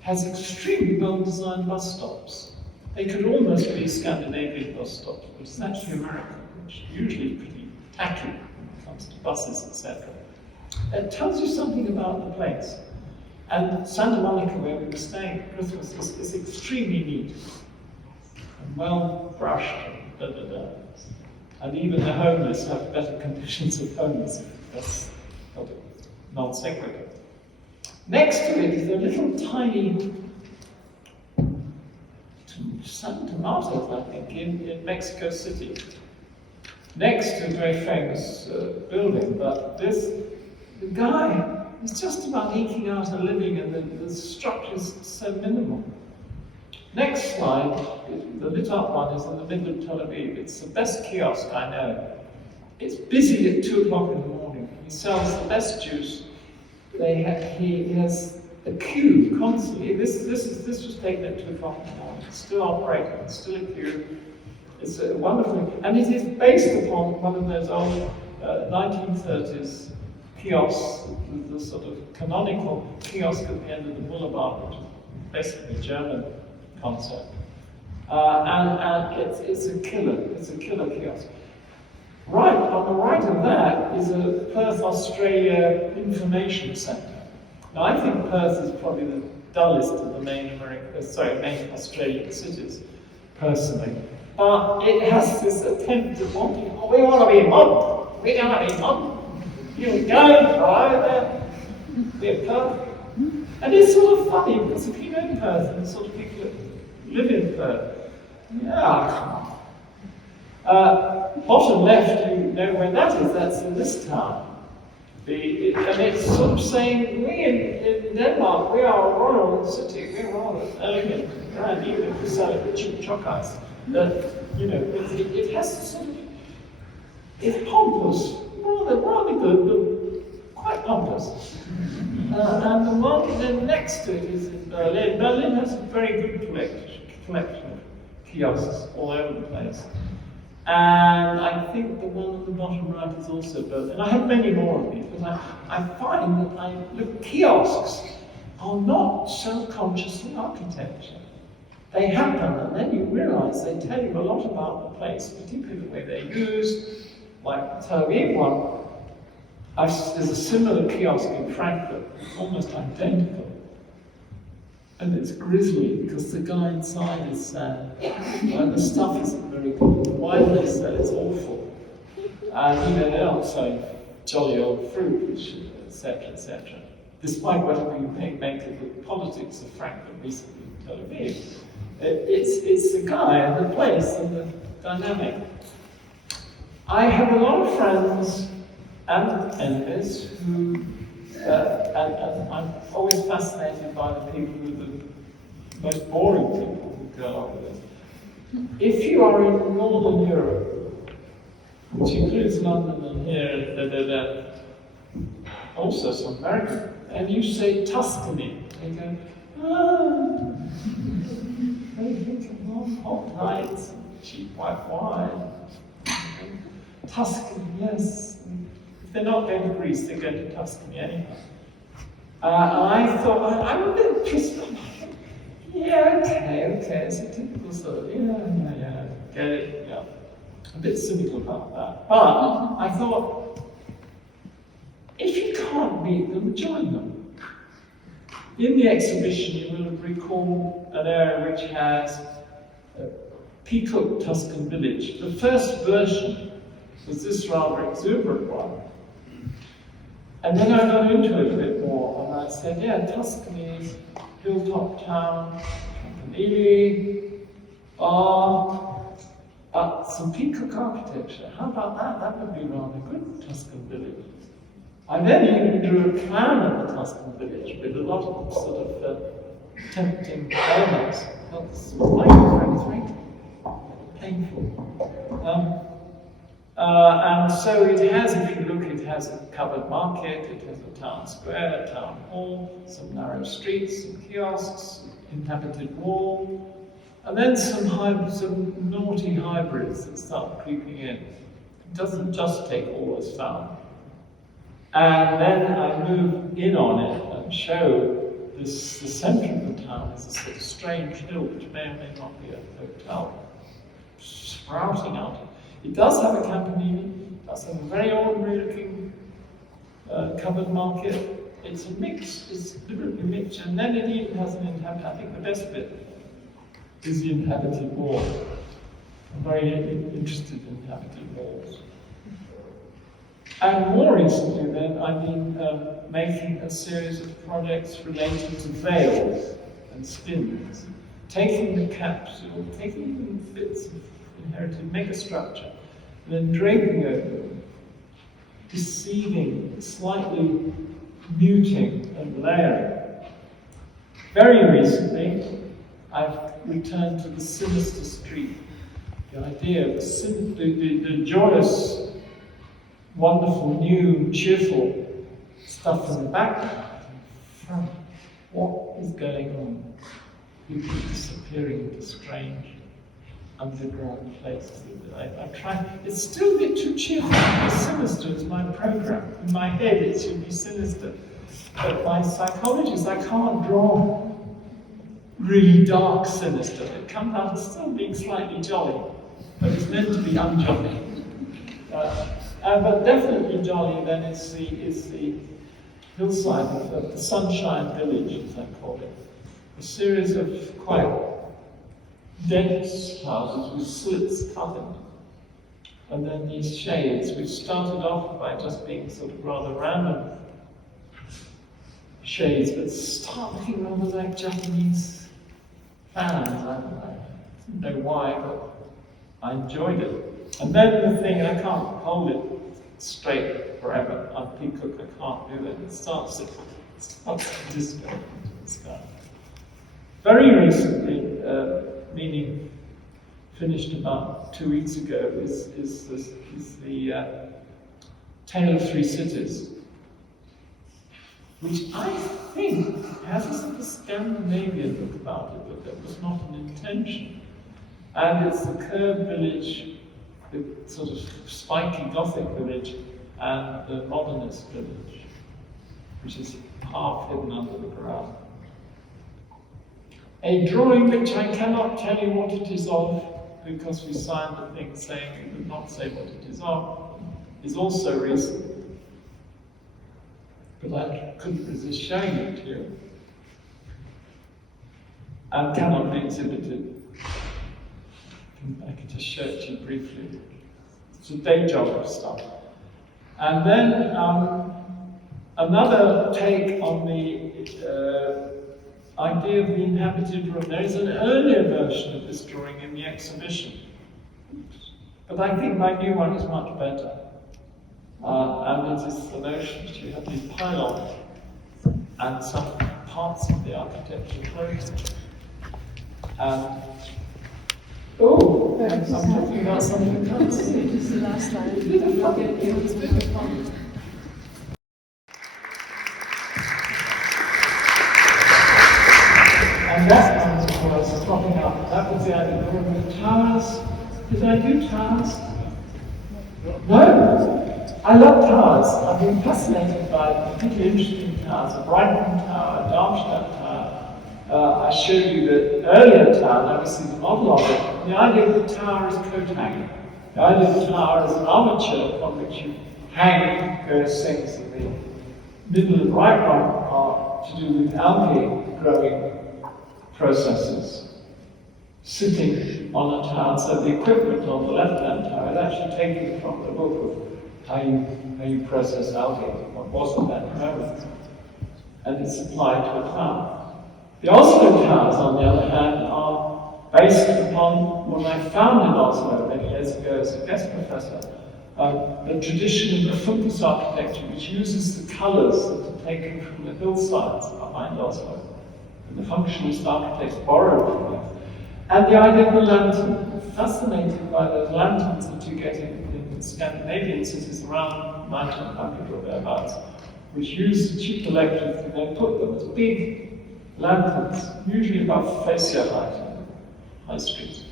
has extremely well-designed bus stops. They could almost be Scandinavian bus stops, but it's actually American, which is usually pretty tacky when it comes to buses, etc. That tells you something about the place. And Santa Monica, where we were staying at Christmas, is extremely neat and well brushed. And even the homeless have better conditions of homeless. That's not a non sequitur. Next to it is a little tiny some tomatoes, I think, in Mexico City. Next to a very famous building, but the guy is just about eking out a living, and the structure is so minimal. Next slide, the lit up one, is in the middle of Tel Aviv. It's the best kiosk I know. It's busy at 2 o'clock in the morning. He sells the best juice. He has a queue constantly. This was taken at 2 o'clock in the morning. It's still operating, it's still a queue. It's a wonderful, and it is based upon one of those old 1930s kiosks, the sort of canonical kiosk at the end of the boulevard, which is basically a German concept. And it's a killer kiosk. Right, on the right of that is a Perth, Australia information centre. Now I think Perth is probably the dullest of the main main Australian cities, personally. But it has this attempt at wanting, we want to be modern, we're going to be modern. You go, right there, we're Perth. And it's sort of funny, because if you know Perth and the sort of people that live in Perth, yeah, come on. Bottom left, you know where that is, that's in this town. And it's sort of saying, we in Denmark, we are a royal city, we're rather elegant, grand, even if we sell it with cheap chocolates. That, it has sort of, it's pompous, rather good, but quite pompous. And the one then next to it is in Berlin. Berlin has a very good collection of kiosks all over the place. And I think the one at the bottom right is also Berlin. I have many more of these, but I find that kiosks are not self-conscious in architecture. They happen, and then you realize they tell you a lot about the place, particularly the way they're used. Like the Tel Aviv one, there's a similar kiosk in Frankfurt, it's almost identical. And it's grisly because the guy inside is sad. And the stuff isn't very good. The wine they sell is awful. And they're not selling jolly old fruit, etc., etc. Despite whatever you make of the politics of Frankfurt recently in Tel Aviv. It's the guy and the place and the dynamic. I have a lot of friends and enemies who, and I'm always fascinated by the people who are the most boring people who go along with this. If you are in Northern Europe, which includes London and here, also some American, and you say Tuscany, they go, they think of long hot nights, cheap white wine. Tuscany, yes. If they're not going to Greece, they're going to Tuscany anyhow. And I thought, I'm a bit pissed off. Yeah, okay, it's a typical sort of, yeah, get it, yeah. A bit cynical about that. But I thought, if you can't beat them, join them. In the exhibition, you will recall an area which has a Peacock Tuscan village. The first version was this rather exuberant one. And then I got into it a bit more, and I said, yeah, Tuscany is hilltop town, Campanile, bar, but some Peacock architecture. How about that? That would be rather good, Tuscan village. I then even drew a plan of the Tuscan village with a lot of sort of tempting elements. That's very painful. And so it has, if you look, it has a covered market, it has a town square, a town hall, some narrow streets, some kiosks, inhabited wall, and then some naughty hybrids that start creeping in. It doesn't just take all as found. And then I move in on it, can show this, the centre of the town is a sort of strange hill, which may or may not be a hotel, sprouting out. It does have a campanile, it does have a very ordinary looking covered market. It's a mix, it's deliberately mixed, and then it even has an inhabited, I think the best bit is the inhabited wall. I'm very interested in inhabited walls. And more recently then, I've been making a series of projects related to veils and spins, taking the capsule, taking bits of inherited megastructure, and then draping over them, deceiving, slightly muting and layering. Very recently, I've returned to the sinister street. The idea of the joyous, wonderful, new, cheerful stuff in the background. What is going on? People disappearing into strange underground places. I try. It's still a bit too cheerful. It's sinister as my program. In my head, it should be sinister. But my psychologist, I can't draw really dark sinister. It comes out as still being slightly jolly, but it's meant to be unjolly. But definitely jolly then is the hillside of the Sunshine Village, as I call it. A series of quite dense houses with slits cut in them. And then these shades, which started off by just being sort of rather random shades, but start looking rather like Japanese fans. I don't know why, but I enjoyed it. And then the thing, I can't hold it straight forever. On Peacock, I can't do that. It starts to disco into the sky. Very recently, meaning finished about 2 weeks ago, is the Tale of Three Cities, which I think has a sort of Scandinavian look about it, but that was not an intention. And it's the curved village, the sort of spiky Gothic village, and the modernist village, which is half hidden under the ground. A drawing which I cannot tell you what it is of, because we signed a thing saying we would not say what it is also recent. But I couldn't resist showing it to you. And cannot be exhibited. I can just show it to you briefly. It's a day job of stuff. And then another take on the idea of the inhabited room. There is an earlier version of this drawing in the exhibition, but I think my new one is much better. And it is the notion that you have these pylons and some parts of the architecture floating. And I'm talking about something else. This is the last slide. And that one was popping up. That was the idea of towers. Did I do towers? No. I love towers. I've been fascinated by particularly interesting towers. The Brighton Tower, Darmstadt Tower. I showed you the earlier tower, obviously the model of it. The idea of the tower is coat hanging. The idea of the tower is an armature on which you hang various things. In the middle and right one are to do with algae growing processes sitting on a tower. So the equipment on the left-hand tower is actually taken from the book of how you process algae, what wasn't at the moment, and it's applied to a tower. The Oslo towers, on the other hand, are based upon what I found in Oslo many years ago as a guest professor, the tradition of the Funkus architecture, which uses the colours that are taken from the hillsides behind Oslo. And the functionalist architects borrowed from it. And the idea of the lantern. I'm fascinated by those lanterns that you get in Scandinavian cities around 1900 or thereabouts, which use cheap electric, and they put them as big lanterns, usually about fascia height in high streets.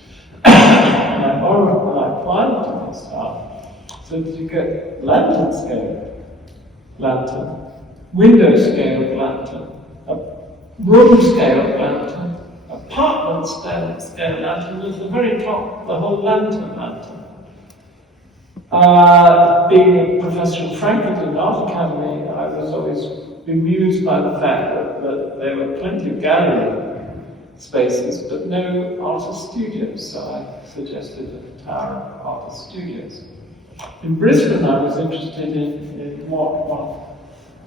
And I borrowed and I applied it to this tower, so that you get lantern scale lantern, window scale lantern, a room scale lantern, apartment scale lantern, with at the very top, the whole lantern. Being a professor in Frankfurt in Art Academy, I was always bemused by the fact that there were plenty of gallery spaces, but no artist studios, so I suggested a tower of artist studios. In Brisbane, I was interested in what one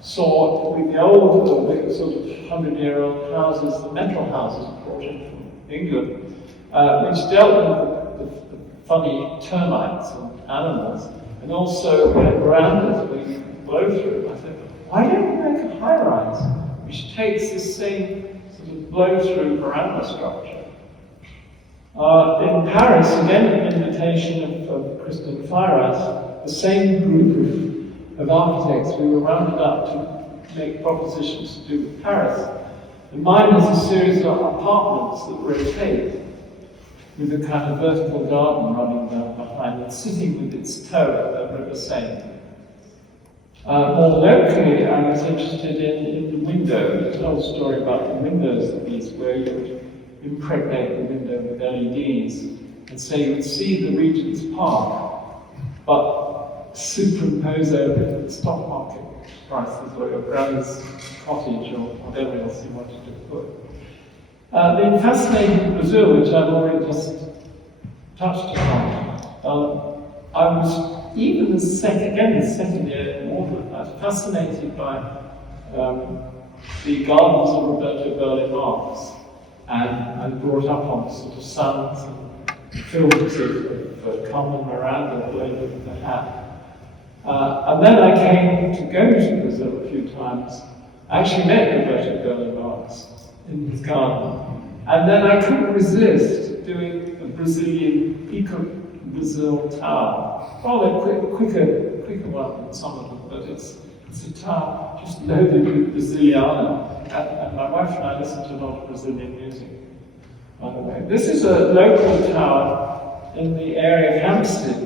saw with the old, sort of 100-year-old houses, the metal houses brought in from England, which dealt with the funny termites and animals, and also we had verandas where you could blow through. I said, why don't we make a high-rise which takes this same sort of blow-through veranda structure? In Paris, again an invitation of Christine Feiras, the same group of architects, we were rounded up to make propositions to do with Paris. And mine is a series of apartments that rotate, with a kind of vertical garden running down behind it, sitting with its toe at the River Seine. More locally, I was interested in the window. There's a whole story about the windows of these, where you would impregnate the window with LEDs, and so you would see the Regent's Park, but superimpose over it the stock market prices, or your granny's cottage, or whatever else you wanted to put. Being fascinated with Brazil, which I've already just touched upon, I was even the second year in Auckland, I was fascinated by the gardens of Roberto Berlin Marx, and I brought up on sort of sons and films of Carmen Miranda playing with the hat. And then I came to go to Brazil a few times. I actually met Roberto Berlin Marx in his garden. And then I couldn't resist doing a Brazilian Eco-Brazil tower. Rather quicker one than some of them, but it's a tower just loaded with Braziliana. And my wife and I listen to a lot of Brazilian music, by the way. This is a local tower in the area of Hampstead,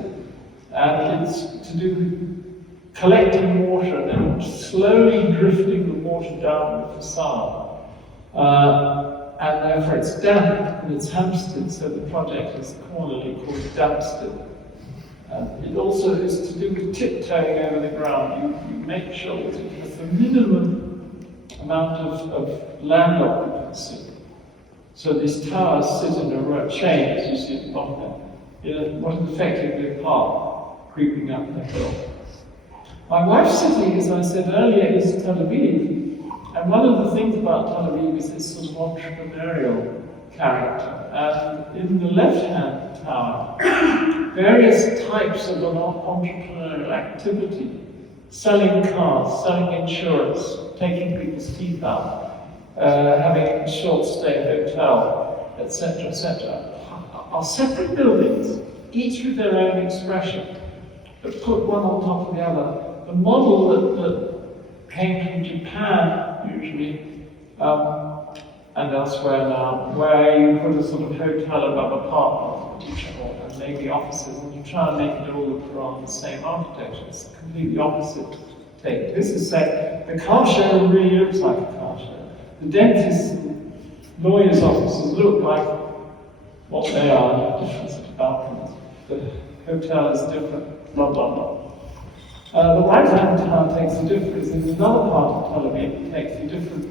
and it's to do with collecting water and then slowly drifting the water down the facade. And therefore it's damp and it's Hampstead, so the project is cornerly called Dampstead. It also is to do with tiptoeing over the ground. You make sure that it has the minimum amount of land occupancy. So these towers sit in a row chain, as you see at the bottom there, in what is effectively a park creeping up the hill. My wife's city, as I said earlier, is Tel Aviv. And one of the things about Tel Aviv is its sort of entrepreneurial character. And in the left-hand tower, various types of an entrepreneurial activity, selling cars, selling insurance, taking people's teeth out, having a short-stay hotel, etc., are separate buildings, each with their own expression, but put one on top of the other. The model that came from Japan, usually, and elsewhere now, where you put a sort of hotel above apartment, and maybe offices, and you try and make it all look around the same architecture. It's a completely opposite take. This is saying the car show really looks like a car show. The dentists and lawyers' offices look like what they are, different sort of balconies. The hotel is different, blah, blah, blah. The right-hand tower takes a difference. In another part of Tel Aviv, it takes a different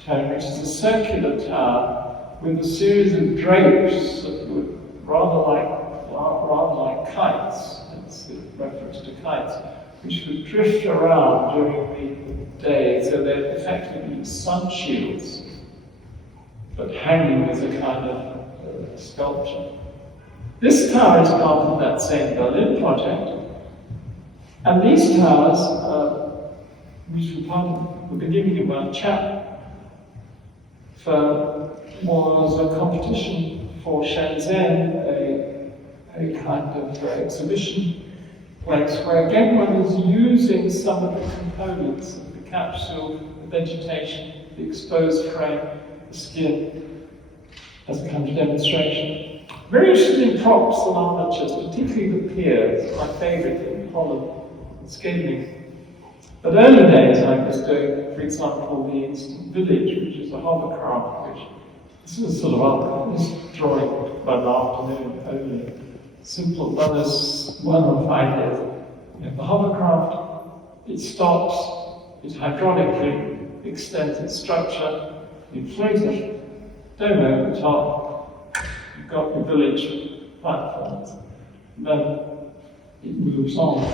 tone, which is a circular tower with a series of drapes that would rather like kites. It's a reference to kites, which would drift around during the day, so they're effectively sun shields, but hanging as a kind of sculpture. This tower is part of that same Berlin project. And these towers, which were part of the beginning of our chat, was a competition for Shenzhen, a kind of exhibition place where again one is using some of the components of the capsule, the vegetation, the exposed frame, the skin, as a kind of demonstration. Very interested in props and armatures, particularly the pier. It's my favourite in Holland. Scaling. But early days I was doing, for example, the Instant Village, which is a hovercraft, which this is sort of this drawing by the afternoon only. Simple, one or 5 days. You have the hovercraft, it stops, it hydraulically extends its structure, you inflate it, dome over the top, you've got your village platforms, and then it moves on.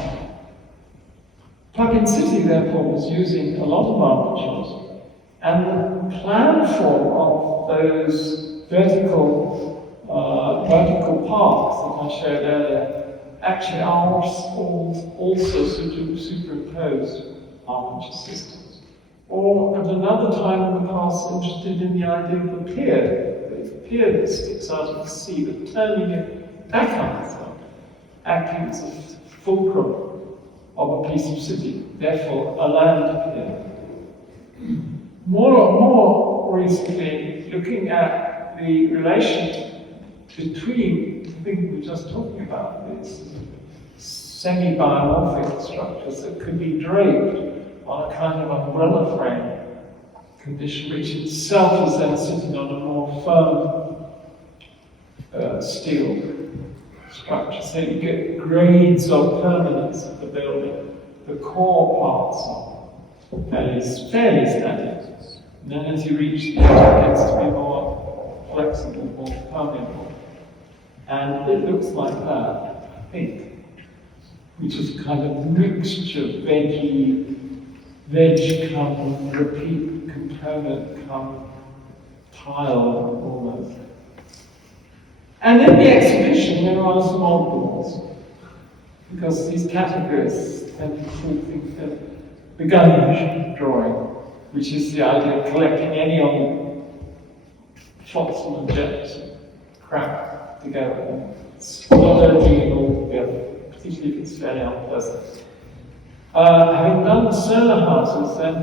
Plug-in City, therefore, was using a lot of armatures, and the plan form of those vertical parks that I showed earlier actually are also superimposed armature systems. Or at another time in the past, interested in the idea of the pier, the pier that sticks out of the sea, but turning it back on itself, acting as a fulcrum of a piece of city, therefore a land pier. More recently, looking at the relation between the thing we were just talking about, these semi-biomorphic structures that could be draped on a kind of umbrella frame condition, which itself is then sitting on a more firm steel structure. So you get grades of permanence of the building. The core parts are fairly static. And then as you reach the edge, it gets to be more flexible, more permeable. And it looks like that, I think, which is kind of mixture, veg come repeat component come tile almost. And in the exhibition there are some oddballs, because these categories tend to call things the Danish drawing, which is the idea of collecting any old flotsam and jetsam crap together. It's not urging it all together, particularly if it's fairly unpleasant. Having done the solar houses, then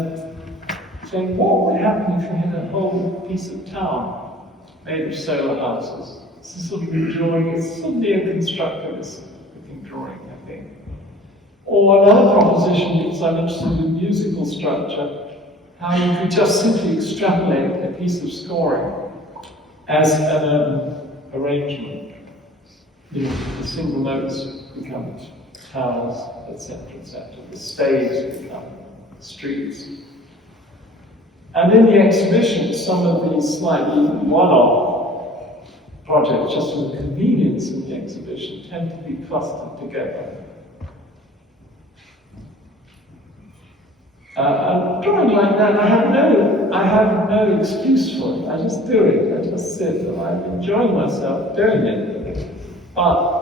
saying what would happen if you had a whole piece of town made of solar houses? It's a sort of drawing, it's sort of neo-constructivist looking drawing, I think. Or another proposition, because I'm interested in musical structure, how you could just simply extrapolate a piece of scoring as an urban arrangement. You know, the single notes become towers, etc., etc. The staves become streets. And in the exhibition, some of these slightly one-off projects, just for the convenience of the exhibition, tend to be clustered together. A drawing like that, I have no excuse for it. I just do it. I just sit and I'm enjoying myself doing it. But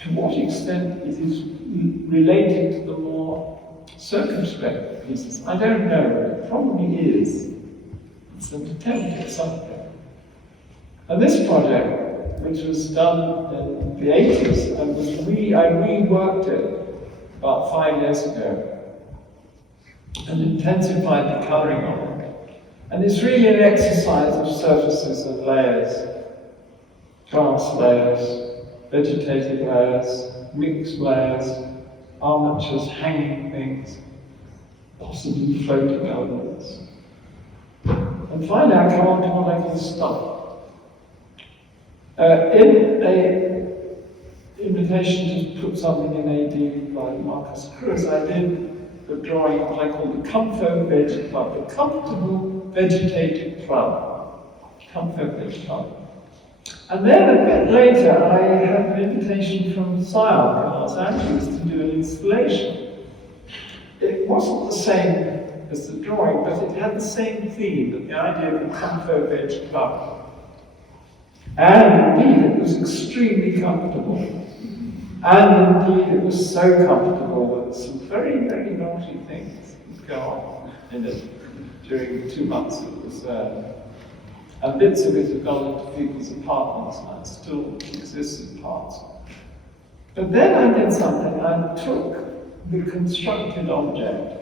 to what extent it is related to the more circumspect pieces, I don't know. It probably is. It's an attempt at something. And this project, which was done in the 80s, and I reworked it about 5 years ago, and intensified the colouring on it. And it's really an exercise of surfaces and layers, glass layers, vegetative layers, mixed layers, armatures, hanging things, possibly floating elements. And finally I come on to what I can stuff. In an invitation to put something in AD by Marcus Cruz, I did the drawing of what I call the Comfort Veg Club, the Comfortable Vegetated Club. Comfort Veg Club. And then a bit later, I had an invitation from SIOC in Los Angeles to do an installation. It wasn't the same as the drawing, but it had the same theme, the idea of the Comfort Veg Club. And indeed, it was extremely comfortable. And indeed, it was so comfortable that some very, very naughty things would go on in it during the 2 months it was there. And bits of it have gone into people's apartments and still exists in parts. But then I did something. I took the constructed object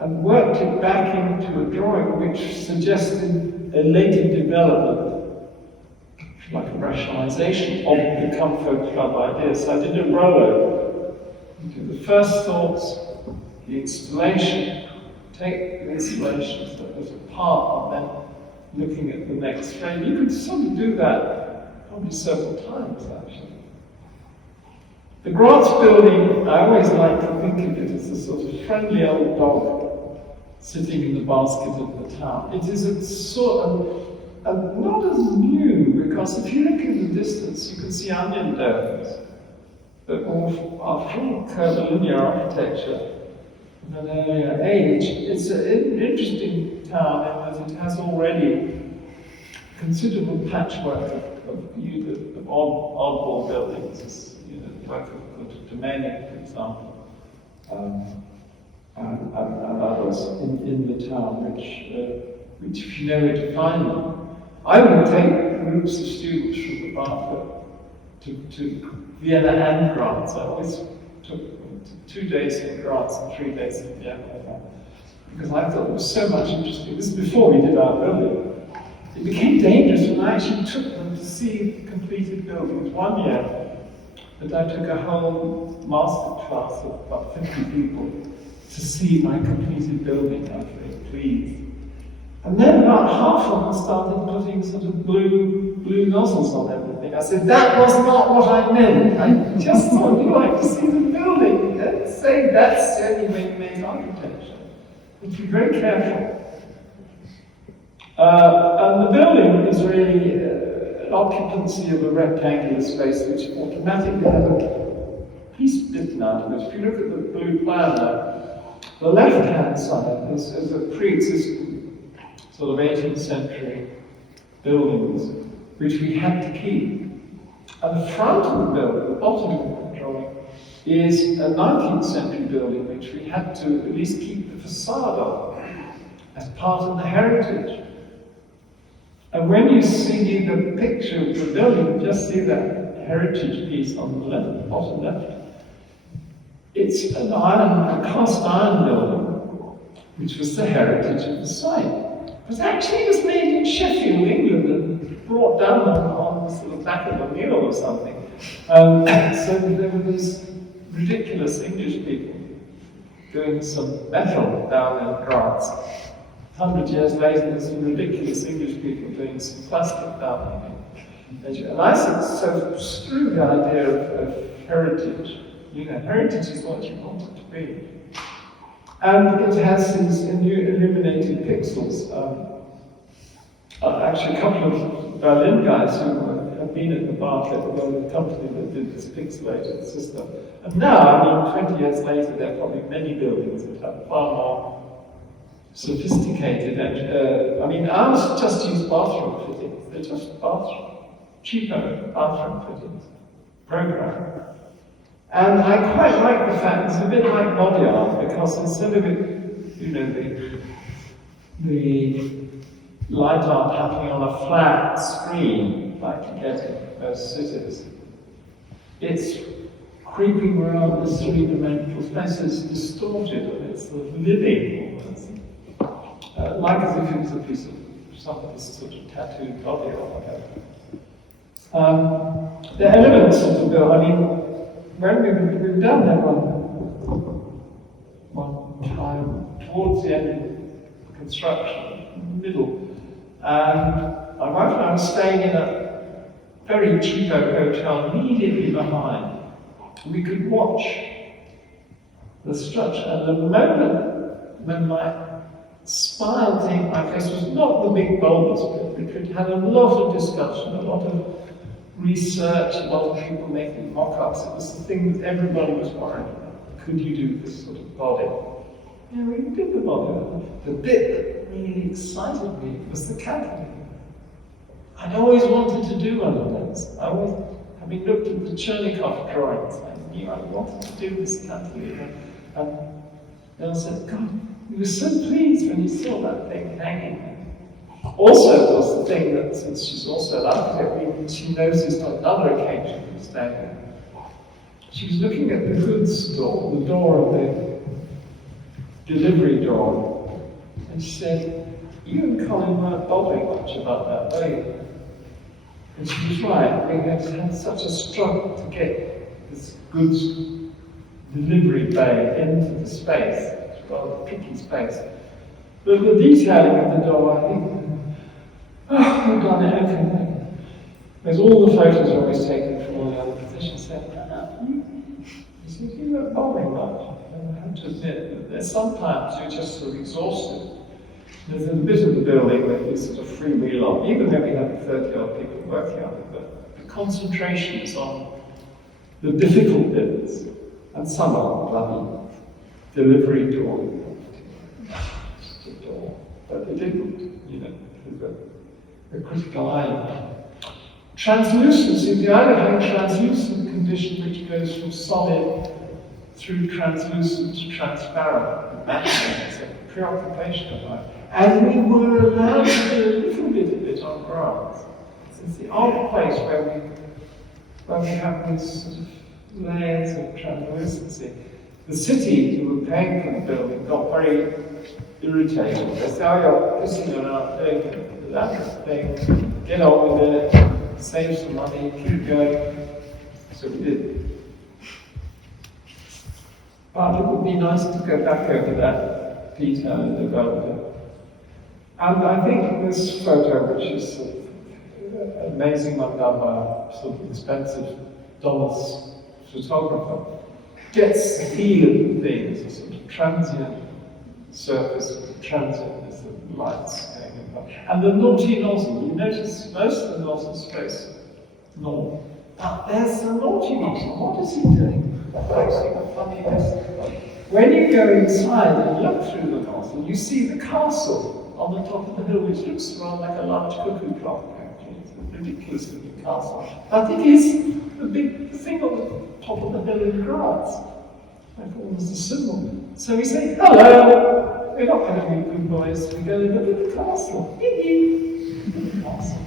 and worked it back into a drawing which suggested a later development, like a rationalization of the Comfort Club idea. So I did a rollover into the first thoughts the installation, take the installations that was a part, and then looking at the next frame. You could sort of do that probably several times, actually. The Graz building, I always like to think of it as a sort of friendly old dog sitting in the basket of the town. It is a sort of, not as new, because if you look in the distance, you can see onion domes that are full curvilinear architecture of an earlier age. It's an interesting town in that it has already considerable patchwork of oddball buildings. Like a Dominic, for example, and others in the town, which if you know where to find them. I would take groups of students from the Barker to Vienna and Graz. I always took 2 days in Graz and 3 days in Vienna, because I thought there was so much interesting. This is before we did our building. It became dangerous when I actually took them to see completed buildings. One year, that I took a whole master class of about 50 people to see my completed building. I was very pleased. And then about half of them started putting sort of blue nozzles on everything. I said, that was not what I meant. I just thought you'd like to see the building. Don't say that's the only way to make architecture. But be very careful. And the building is really occupancy of a rectangular space which automatically has a piece bitten out of it. If you look at the blue plan there, the left-hand side is a pre-existing sort of 18th century buildings which we had to keep. And the front of the building, the bottom of the drawing, is a 19th century building which we had to at least keep the facade of as part of the heritage. And when you see the picture of the building, you just see that heritage piece on the left, bottom left. It's a cast iron building, which was the heritage of the site. But actually it was made in Sheffield, England, and brought down on the sort of back of a mule or something. So there were these ridiculous English people doing some metal down in Graz. 100 years later, there's some ridiculous English people doing some plastic down here. And I think so screw the idea of heritage. Heritage is what you want it to be. And it has these illuminated pixels. Actually, a couple of Berlin guys who have been at the Bartlett, the company that did this pixelated system. And now, 20 years later, there are probably many buildings that have far more sophisticated, and ours just use bathroom fittings. They're just cheaper bathroom fittings, programmed. And I quite like the fact it's a bit like body art, because instead of it, the light art happening on a flat screen, like you get in most cities, it's creeping around the three-dimensional space. It's distorted and it's sort of living almost. Like as if it was a piece of somebody's sort of tattooed body or whatever. The elements of the bill, when we've done that one time towards the end of construction, middle, and my wife and I were staying in a very cheapo hotel immediately behind. We could watch the structure, and the moment when my smile came my face was not the big bulbous bit. We had a lot of discussion, a lot of research, a lot of people making mock-ups. It was the thing that everybody was worried about. Could you do this sort of body? Yeah, we did the body. The bit that really excited me was the cantilever. I'd always wanted to do one of those. Having looked at the Chernikov drawings, I knew I wanted to do this cantilever. And I said, God, he was so pleased when he saw that thing hanging. Also, was the thing that, since she's also an architect, she noticed on another occasion we were staying there. She was looking at the goods store, the door of the delivery door, and she said, you and Colin weren't bothering much about that, were you? And she was right. We had had such a struggle to get this goods delivery bay into the space. It's a rather tricky space. But the detailing of the door, I think, we've done everything. There's all the photos always taken from all the other positions saying, you see, you weren't bothering much. I have to admit that there's sometimes you're just sort of exhausted. There's a bit of the building that is sort of freewheel on, even though we have 30-odd people working on it, but the concentration is on the difficult bits, and some are bloody delivery door. But the difficult, is a critical element. Translucency, the idea of having translucent condition which goes from solid through translucent to transparent, that's a preoccupation of mine. And we were allowed to do a little bit of it on grass. It's the odd place where we have these sort of layers of translucency. The city who were paying for the building got very irritated. They said, oh, you're pissing around doing that thing, get on with it, save some money, keep going. So we did. But it would be nice to go back over that detail and develop it. And I think this photo, which is sort of amazing one done by a sort of expensive dollars photographer, gets the feel of the thing as a sort of transient surface of the transientness of the lights going in. And the naughty nozzle, you notice most of the nozzles face north. But there's the naughty nozzle. What is he doing? Placing a funny message. When you go inside and look through the nozzle, you see the castle on the top of the hill, which looks rather like a large cuckoo clock, actually. It's a ridiculous looking castle. But it is the big thing on the top of the hill in grass. I thought it was a symbol. So we say, hello, we're not going to be good boys, we're going to look at the castle. Castle.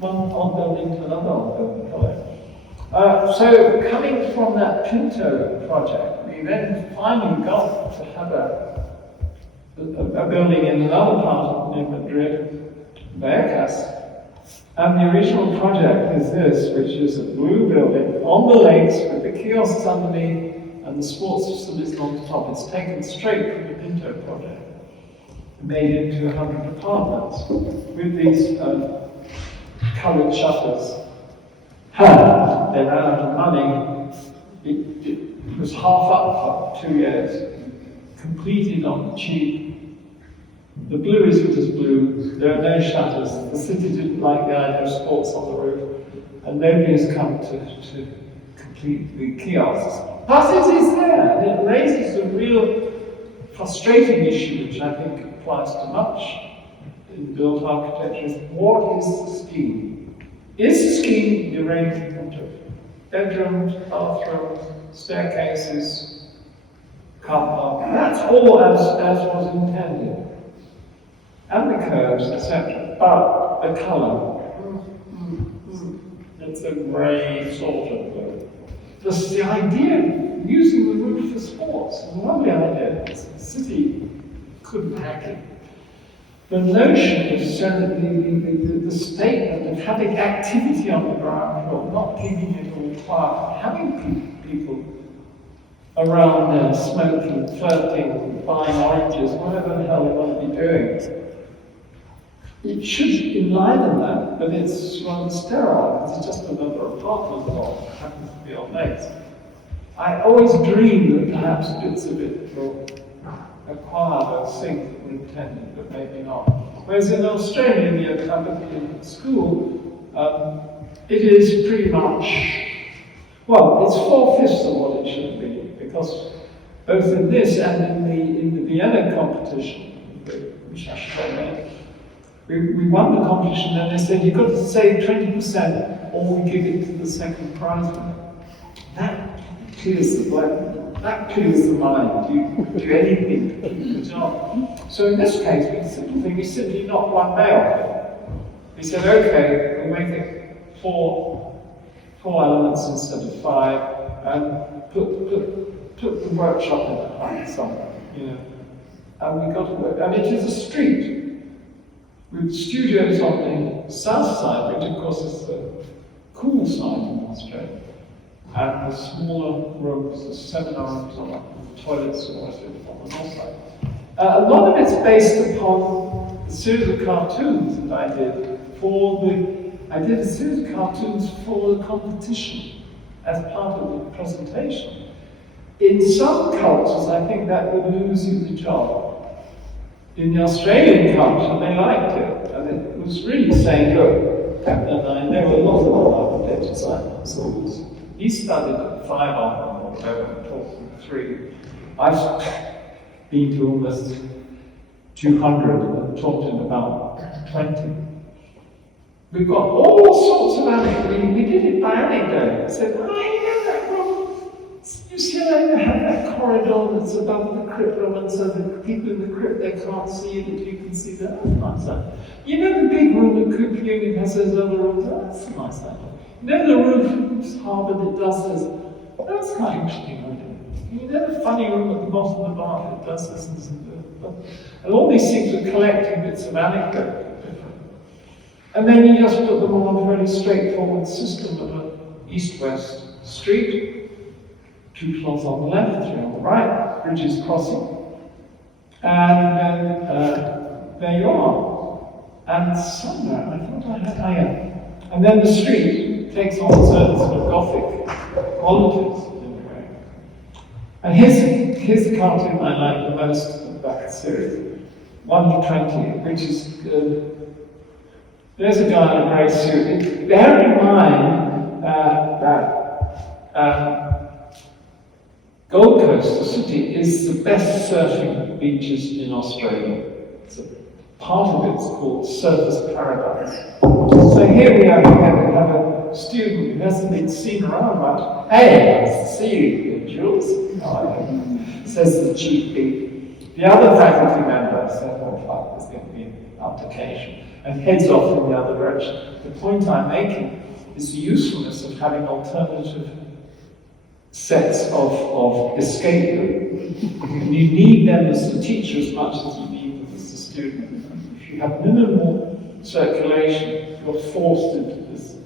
One odd building to another odd building, hello. So coming from that Pinto project, we then finally got to have a building in another part of Madrid, Vallecas. And the original project is this, which is a blue building on the lakes with the kiosks underneath and the sports facilities on the top. It's taken straight from the Pinto project, made into 100 apartments with these coloured shutters. They ran out of money. It was half up for 2 years, completed on the cheap. The blue isn't as blue, there are no shutters. The city didn't like the idea of sports on the roof, and nobody has come to complete the kiosks. But it is there, and it raises a real frustrating issue, which I think applies to much in built architecture, is what is the scheme? Is the scheme the arrangement of bedrooms, bathrooms, staircases, car park? That's all as was intended. And the curves, etc. But the colour, it's a grey sort of blue. The idea of using the roof for sports is a lovely idea. The city couldn't hack it. The notion of the statement of having activity on the ground floor, not keeping it all quiet, having people around there smoking, flirting, buying oranges, whatever the hell they want to be doing. It should enliven that, but it's rather sterile, because it's just another apartment block that happens to be on lakes. I always dream that perhaps bits of it will acquire those things that were intended, but maybe not. Whereas in Australia, in school, it is pretty much, well, it's 4/5 of what it should be, because both in this and in the Vienna competition, which I should have we won the competition, and they said, you've got to save 20% or we give it to the second prize winner. That clears the blood, that clears the mind. You do anything to keep the job. So in this case, with the simple thing, we simply knocked one day off it. We said, okay, we'll make it four elements instead of 5, and put the workshop in the height somewhere, And we got to work. And it is a street with studios on the south side, which of course is the cool side in Australia. and the smaller rooms, the seminar rooms, on the toilets are always on the north side. A lot of it's based upon a series of cartoons that I did I did a series of cartoons for the competition as part of the presentation. In some cultures, I think that would lose you the job. In the Australian culture, they liked it, and it was really saying, look, and I know a lot of architecture design schools. He studied at 5 on or whatever, taught 3. I've been to almost 200 and taught in about 20. We've got all sorts of anecdotes. We did it by anecdote. I said, you know that room? You see, they have that corridor that's above the crypt room, and so the people in the crypt, they can't see it, but you can see that. That's nice. That. You know the big room at Cooper Union has those other rooms? That's a nice idea. You know the room at Harvard that does this? That's quite interesting idea. You know the funny room at the bottom of the bar that does this and all these things are collecting bits of anecdote. And then you just put them on a very straightforward system of an east-west street, 2 floors on the left, 3 on the right, bridges crossing, and then there you are. And somewhere, I thought I had, and then the street takes on certain sort of Gothic qualities in a way. And here's the cartoon I like the most of that series, 1 to 20, which is there's a guy in a grey suit. Bear in mind that Gold Coast, the city, is the best surfing beaches in Australia. Part of it's called Surfers Paradise. So here we have a student who hasn't been seen around much. Hey, nice to see you, Jules. Says the GP. The other faculty member said, oh, there's going to be an application, and heads off in the other direction. The point I'm making is the usefulness of having alternative sets of escape route. You need them as the teacher as much as you need them as the student. If you have minimal circulation, you're forced into this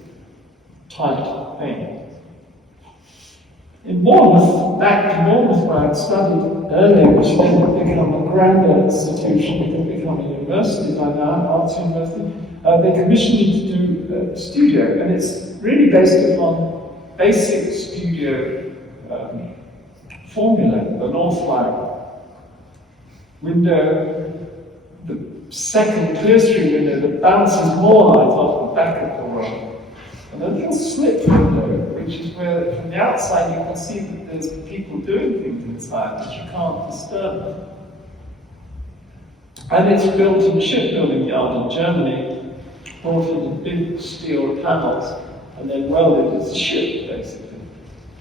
tight thing. In Bournemouth, back to Bournemouth where I'd studied earlier, which then had become a grander institution, it had become a university by now, Arts University, they commissioned me to do a studio, and it's really based upon basic studio formula, the north line window, the second clerestory window that bounces more light off the back of the room, and a little slit window, which is where from the outside you can see that there's people doing things inside, but you can't disturb them. And it's built in a shipbuilding yard in Germany, brought in big steel panels, and then welded as a ship, basically.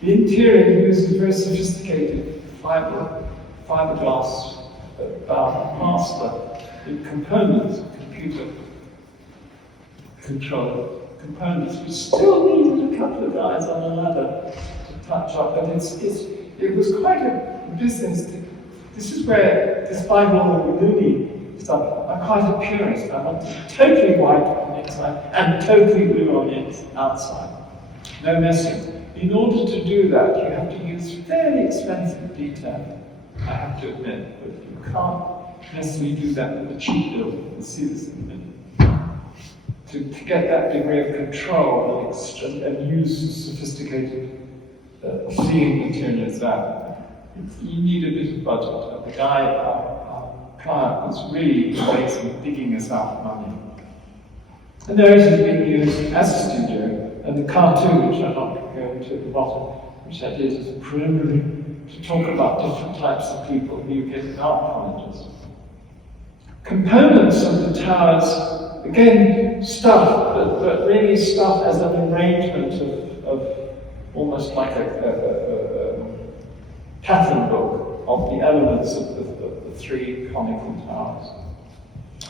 The interior uses very sophisticated fiberglass plaster in components, computer control components, which still needed a couple of guys on a ladder to touch up, but it was quite a business. This is where, despite all the loony stuff, I'm quite a purist. I want it totally white on the inside and totally blue on the outside. No messing. In order to do that, you have to use fairly expensive detail, I have to admit, but you can't necessarily do that with a cheap building. You'll see this in a minute. To get that degree of control and use sophisticated ceiling material as that, you need a bit of budget. The guy, our client, was really amazing, digging us out money. And there it has been used as a studio, and the cartoon, which I'm not going to at the bottom, which I did as a preliminary to talk about different types of people who you get in art colleges. Components of the towers, again, stuff, but really stuff as an arrangement of almost like a pattern book of the elements of the 3 conical towers.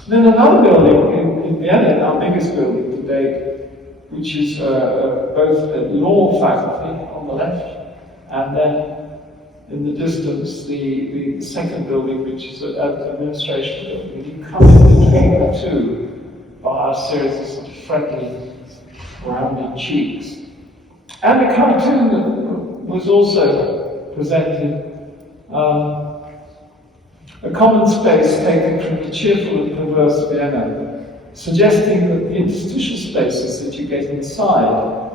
And then another building in Vienna, our biggest building to date, which is both a law faculty on the left, and then in the distance the second building, which is an administration building. You come in between the two by a series of sort of friendly, rounded cheeks. And a cartoon that was also presented a common space taken from the cheerful and perverse Vienna, suggesting that the interstitial spaces that you get inside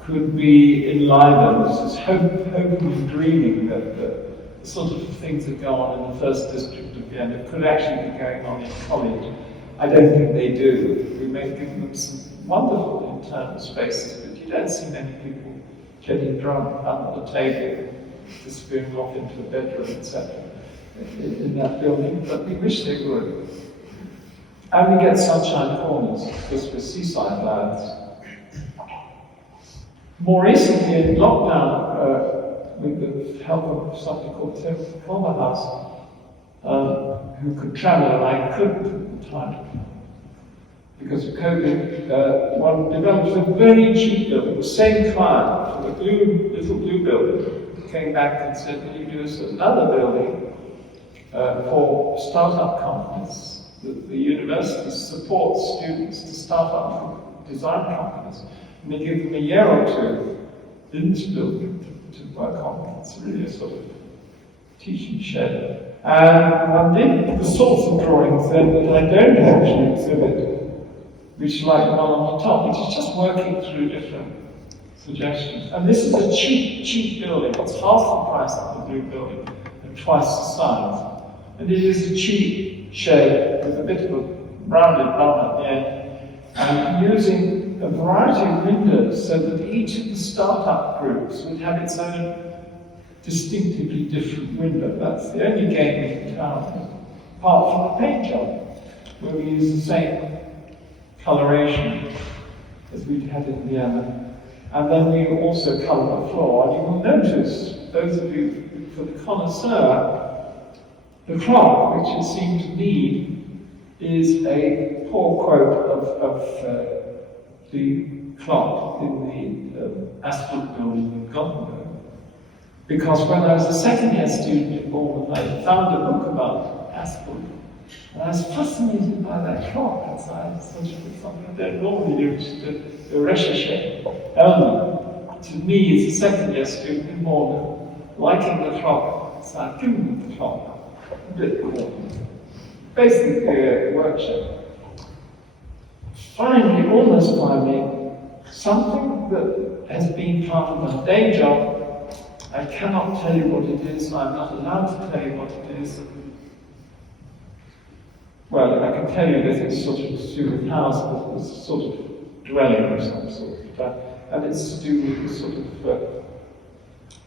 could be enlivened. This is hoping and dreaming that the sort of things that go on in the first district of Vienna could actually be going on in college. I don't think they do. We may give them some wonderful internal spaces, but you don't see many people getting drunk under the table, disappearing off into a bedroom, etc. in that building, but we wish they would. And we get sunshine corners, because we're seaside lads. More recently, in lockdown, with the help of something called Tim House, who could travel and I couldn't at the time, because of COVID, one developed a very cheap building. The same client for the little blue building came back and said, will you do us another building for startup companies? The university supports students to start up design companies, and they give them a year or two in this building to work on. It's really a sort of teaching shed. And I did the sorts of drawings then that I don't actually exhibit, which like the one on the top, which is just working through different suggestions. And this is a cheap building. It's half the price of the blue building and twice the size. And it is a cheap shed with a bit of a rounded bum at the end, and using a variety of windows so that each of the startup groups would have its own distinctively different window. That's the only game in town, apart from the paint job, where we use the same coloration as we had in Vienna. And then we also colour the floor. And you will notice, those of you, for the connoisseur, the clock, which it seemed to need, is a poor quote of the clock in the Asphalt building in Gothenburg. Because when I was a second-year student in Bournemouth, I found a book about Asphalt, and I was fascinated by that clock outside. Sort of something I don't normally do, which is the Recherche element. To me, as a second-year student in Bournemouth, liking the clock outside, giving me the clock. A bit cool. Basically a workshop. Finally, almost finally, something that has been part of my day job. I cannot tell you what it is, I'm not allowed to tell you what it is. Well, I can tell you that it's sort of to do with house, but it's a sort of dwelling of some sort. And it's to do with sort of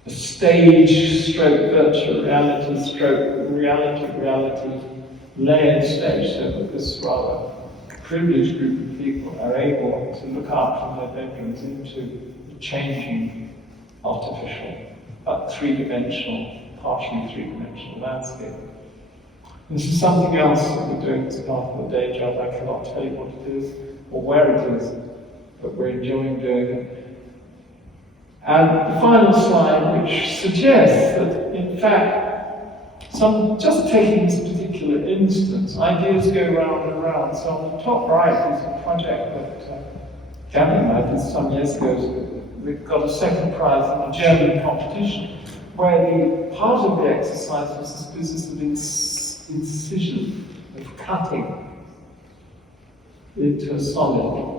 a stage stroke virtual reality stroke reality layered stage, so that this rather privileged group of people are able to look out from their bedrooms into the changing artificial, but three-dimensional, partially three-dimensional landscape. This is something else that we're doing as part of the day job. I cannot tell you what it is or where it is, but we're enjoying doing it. And the final slide, which suggests that, in fact, just taking this particular instance, ideas go round and round. So on the top right is a project that Gavin and I did some years ago. We got a second prize in a German competition, where the part of the exercise was this business of incision, of cutting into a solid.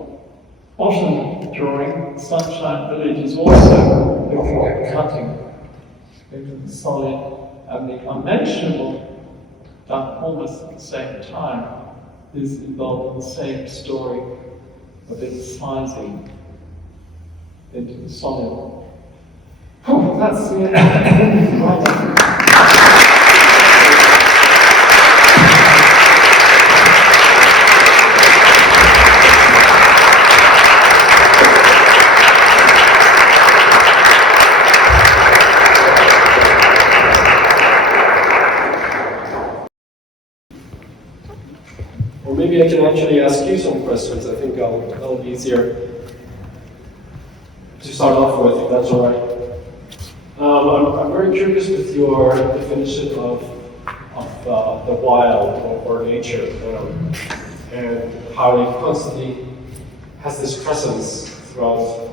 Bottom drawing, Sunshine Village, is also looking at cutting into the solid, and the unmentionable, done almost at the same time, is involved in the same story of incising into the solid. Oh, that's the end. Right. Or maybe I can actually ask you some questions. I think that'll be easier to start off with, if that's all right. I'm very curious with your definition of the wild or nature, and how it constantly has this presence throughout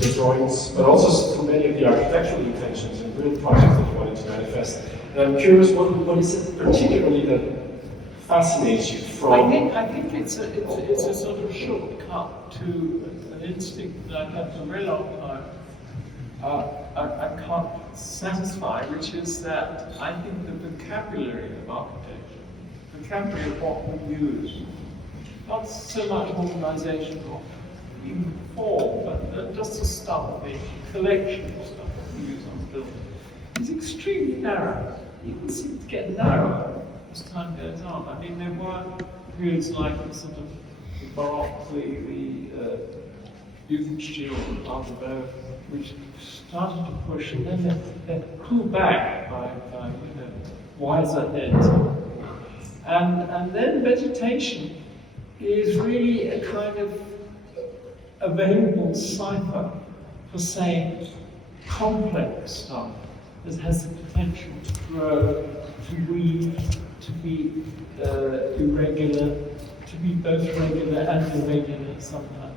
the drawings, but also through many of the architectural intentions and real projects that you wanted to manifest. And I'm curious, what is it particularly that fascinates you from? I think it's a sort of shortcut to an instinct that I've had for a very long time. I can't satisfy, which is that I think the vocabulary of architecture, vocabulary of what we use, not so much organisation or even form, but just the stuff, the collection of stuff that we use on the building, is extremely narrow. It even seems to get narrower as time goes on. I mean, there were periods like the sort of the Baroque, the Jugendstil, Art Nouveau, which started to push, and then they pulled back by wiser heads. And then vegetation is really a kind of available cipher for saying complex stuff that has the potential to grow, to weave, to be irregular, to be both regular and irregular sometimes,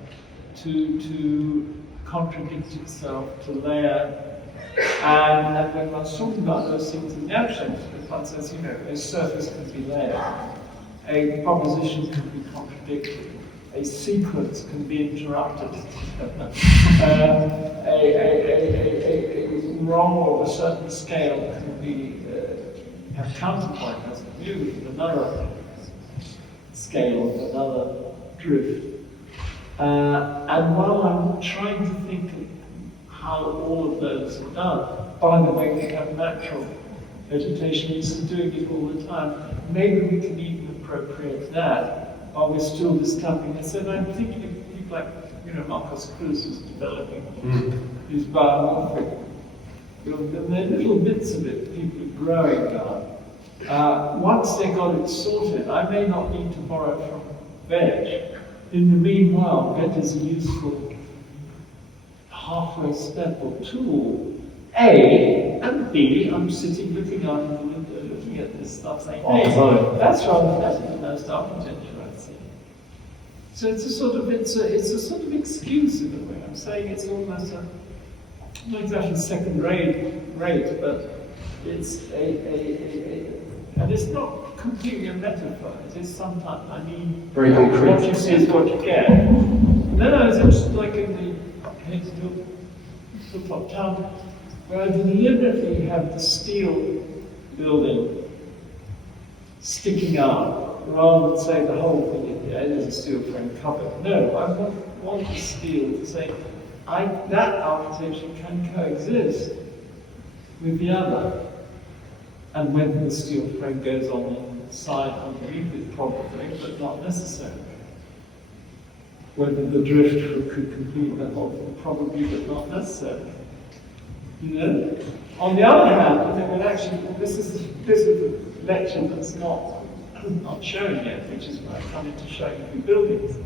to contradict itself, to layer. And when one's talking about those things in the abstract, one says, a surface can be layered, a proposition can be contradicted, a sequence can be interrupted, a wrong of a certain scale can be have counterpoint, has a view with another scale, with another drift. And while I'm trying to think of how all of those are done, by the way, we have natural vegetation is doing it all the time. Maybe we can even appropriate that while we're still discovering it. So I'm thinking of people like, Marcus Cruz is developing these biomorphic, and they're little bits of it people are growing down. Once they got it sorted, I may not need to borrow from veg. In the meanwhile, veg is a useful halfway step or tool. A, and B, I'm sitting looking out the window, looking at this stuff, saying, hey, that's rather better than most architecture I've seen. So it's a sort of excuse in a way. I'm saying it's almost not exactly second rate, but it's and it's not completely a metaphor. It is sometimes, very concrete. What you see is what you get. And then I was interested, like in the Hilltop Town, where I deliberately have the steel building sticking out, rather than say the whole thing is a steel frame covered. No, I want the steel to say, that architecture can coexist with the other. And when the steel frame goes on the side underneath it, probably, but not necessarily. Whether the drift could complete the whole thing, probably, but not necessarily. On the other hand, I think that actually this is the lecture that's not shown yet, which is where I come into showing you buildings.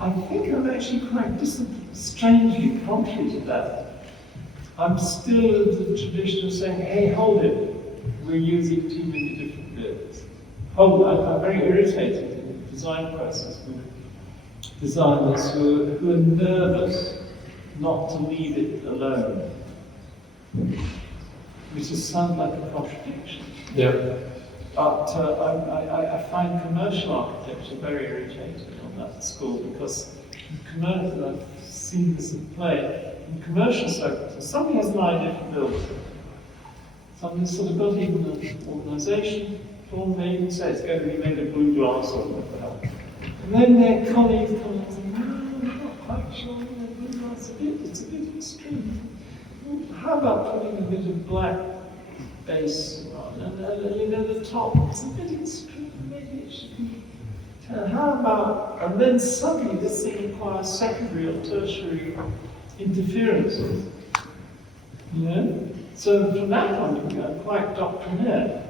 I think I'm actually quite strangely contrary to that. I'm still in the tradition of saying, hey, hold it, we're using too many different bits. Hold it, I'm very irritated in the design process with designers who are nervous not to leave it alone, which just sounds like a contradiction. Yeah. But I find commercial architecture very irritating on that score because I've seen this in play. In commercial circles, somebody has an idea for building. Somebody's sort of got even an organisation, form, they even say it's going to be made of blue glass or whatever. And then their colleagues come and say, no, I'm not quite sure, blue glass, it's a bit extreme. How about putting a bit of black base on, and the top, it's a bit extreme, maybe it should be. How about, and then suddenly this thing requires secondary or tertiary interferences. So from that point of view, I'm quite doctrinaire.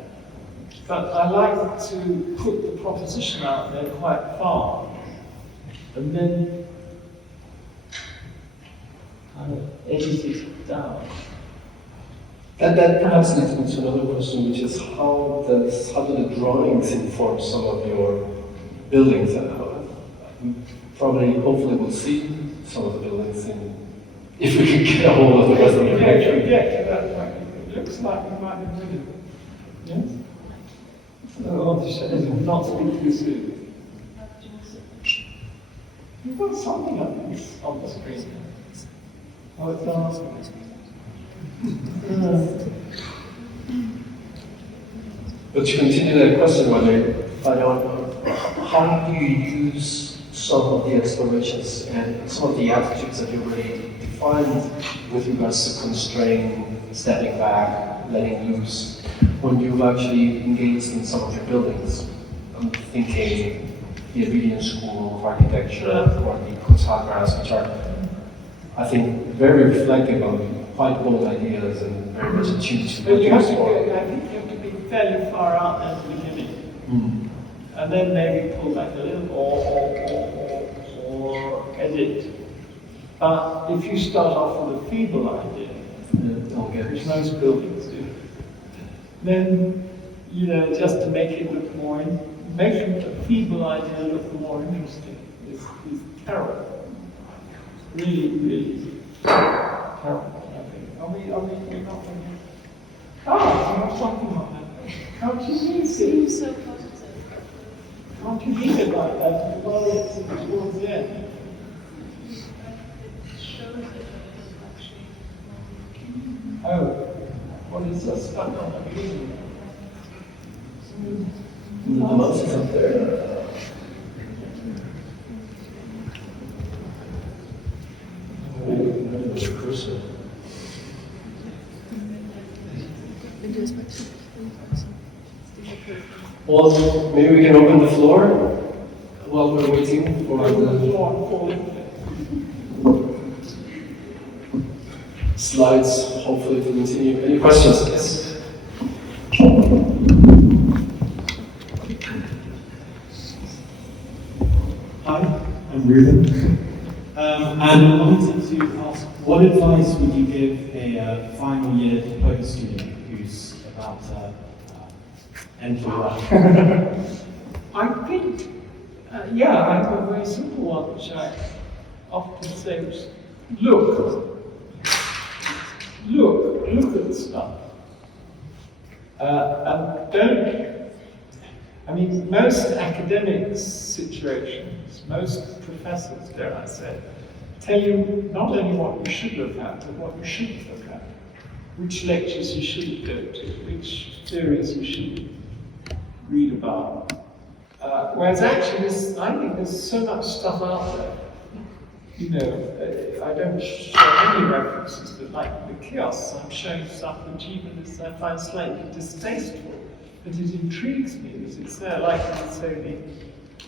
But I like to put the proposition out there quite far, and then kind of edit it down. And that perhaps leads me to another question, which is how do the drawings inform some of your buildings? probably, hopefully, we'll see some of the buildings if we can get a hold of the rest of the picture. We get to that point. It looks like we might have written. Yes? Oh, the shadows will not speak too soon. You've got something on the screen. Oh, it's asking. But to continue that question, whether how do you use some of the explorations and some of the attitudes that you already defined with regards to constraint, stepping back, letting loose, when you've actually engaged in some of your buildings? I'm thinking the Abelian School of Architecture or the Kunsthandwerks, which are, I think, very reflective of quite bold ideas and very much attuned to But what you you have to explore. go, I think you have to be fairly far out at the beginning. And then maybe pull back a little or edit. But if you start off with a feeble idea, which most buildings do, then, just to make it look more, making a feeble idea look more interesting is terrible. Really, really terrible, I think. Are we not going to... you have something on that. Can't you see it? Seems so positive. Can't you read it like that? Well, it's towards the end. It shows it as actually. Oh, well, it's just stuck on the beginning. The mouse is up there. Cursor. Well, maybe we can open the floor while we're waiting for the slides, hopefully to continue. Any questions? Yes. Hi, I'm Ruben. And I wanted to ask, what advice would you give a final year diploma student who's about to enter work? I think, I have a very simple one, which I often say, which is, look at the stuff. And don't, most academic situations, most professors, dare I say, tell you not only what you should look at, but what you shouldn't look at, which lectures you shouldn't go to, which theories you shouldn't read about. Whereas actually, I think there's so much stuff out there. I don't show any references, but like the kiosks, I'm showing stuff which even is, I find slightly distasteful, but it intrigues me because it's there, like I say,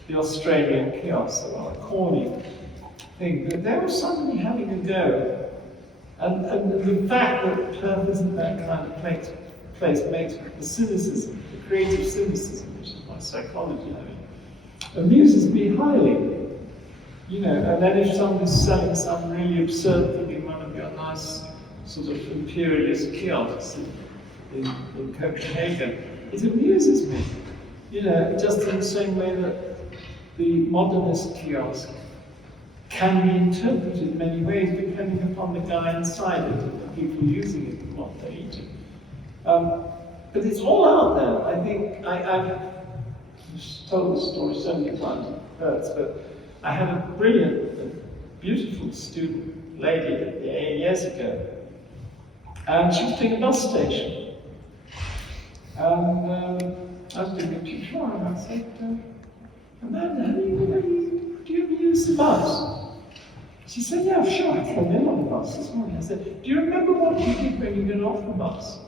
the Australian kiosks are a corny thing, but there was somebody having a go. And the fact that Perth isn't that kind of place makes the cynicism, the creative cynicism, which is my psychology, amuses me highly. And then if somebody's selling some really absurd thing in one of your nice sort of imperialist kiosks in Copenhagen, it amuses me. Just in the same way that the modernist kiosk can be interpreted in many ways depending upon the guy inside it and the people using it and what they're eating. But it's all out there. I think I've told this story so many times, it hurts, but I had a brilliant, beautiful student lady 8 years ago, and she was doing a bus station. And I was doing a tutorial, and I said, Amanda, do you ever use the bus? She said, yeah, sure, I came in on the bus this morning. I said, do you remember what you did when you got off the bus?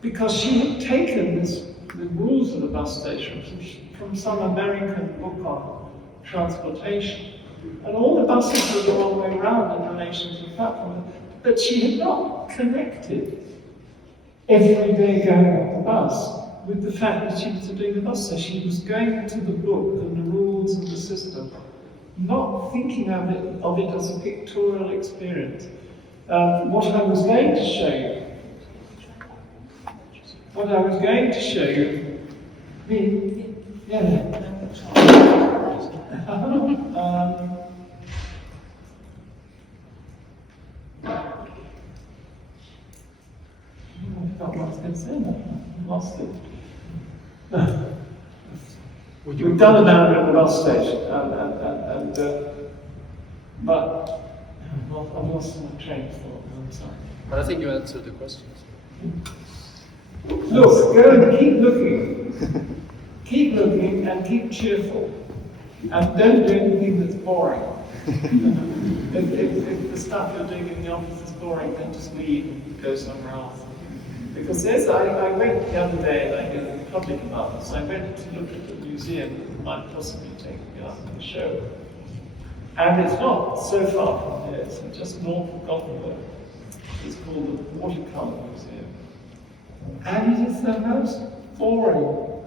Because she had taken the rules of the bus station from some American book on transportation. And all the buses were the wrong way around in relation to the platform. But she had not connected every day going on the bus with the fact that she was doing the bus station. She was going into the book and the rules and the system, not thinking of it as a pictorial experience. What I was going to show you, I forgot what I was going to say now. I lost it. We've done an hour at the bus station, but I've lost my train of thought. I'm sorry. But I think you answered the questions. Look, go and keep looking. Keep looking and keep cheerful. And don't do anything that's boring. if the stuff you're doing in the office is boring, then just leave and go somewhere else. Because I went the other day, and I go to the public about this, I went to look at the museum that might possibly take me out of the show. And it's not so far from here, it's just north of Gothenburg. It's called the Watercolor Museum. And it is the most boring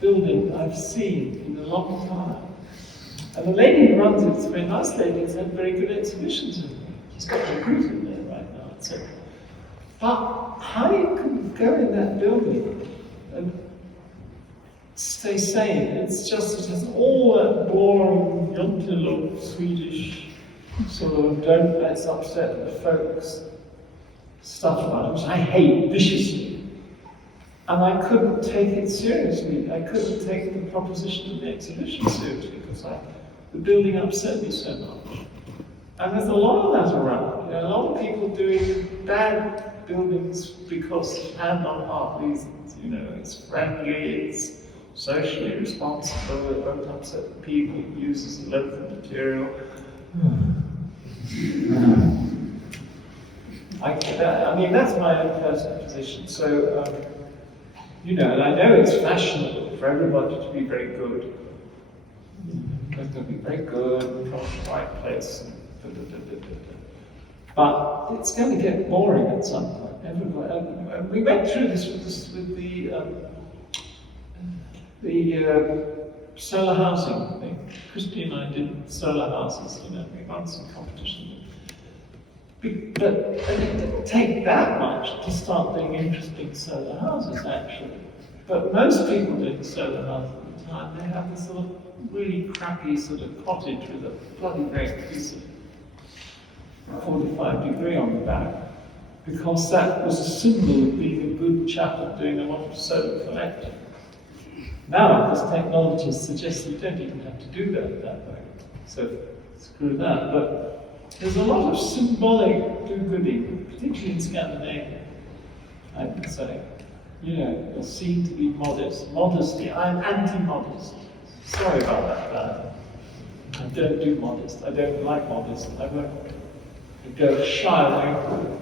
building I've seen in a long time. And the lady who runs it is a very nice lady, has had very good exhibitions in there. She's got a group in there right now, etc. But how you can go in that building and stay sane? It's just, it has all that boring, Juntilog Swedish sort of don't let's upset the folks stuff about it, which I hate viciously. And I couldn't take it seriously. I couldn't take the proposition of the exhibition seriously because the building upset me so much. And there's a lot of that around. A lot of people doing bad buildings because of hand-on-heart reasons. It's friendly, it's socially responsible, it won't upset the people, it uses local material. I mean, that's my own personal position. So, and I know it's fashionable for everybody to be very good. They're going to be very good, from the right place. But it's going to get boring at some point. And we went through this with the solar housing thing. Christy and I did solar houses. We won some competition. But it didn't take that much to start doing interesting solar houses, actually. But most people doing solar houses at the time, they have this sort of really crappy sort of cottage with a bloody great piece of 45-degree on the back, because that was a symbol of being a good chap and doing a lot of solar collecting. Now, this technology suggests you don't even have to do that way. So, screw that. But there's a lot of symbolic do-gooding, particularly in Scandinavia, I would say. You're seen to be modest. Modesty, I'm anti-modest. Sorry about that. I don't do modest. I don't like modest. I won't go shy away from it.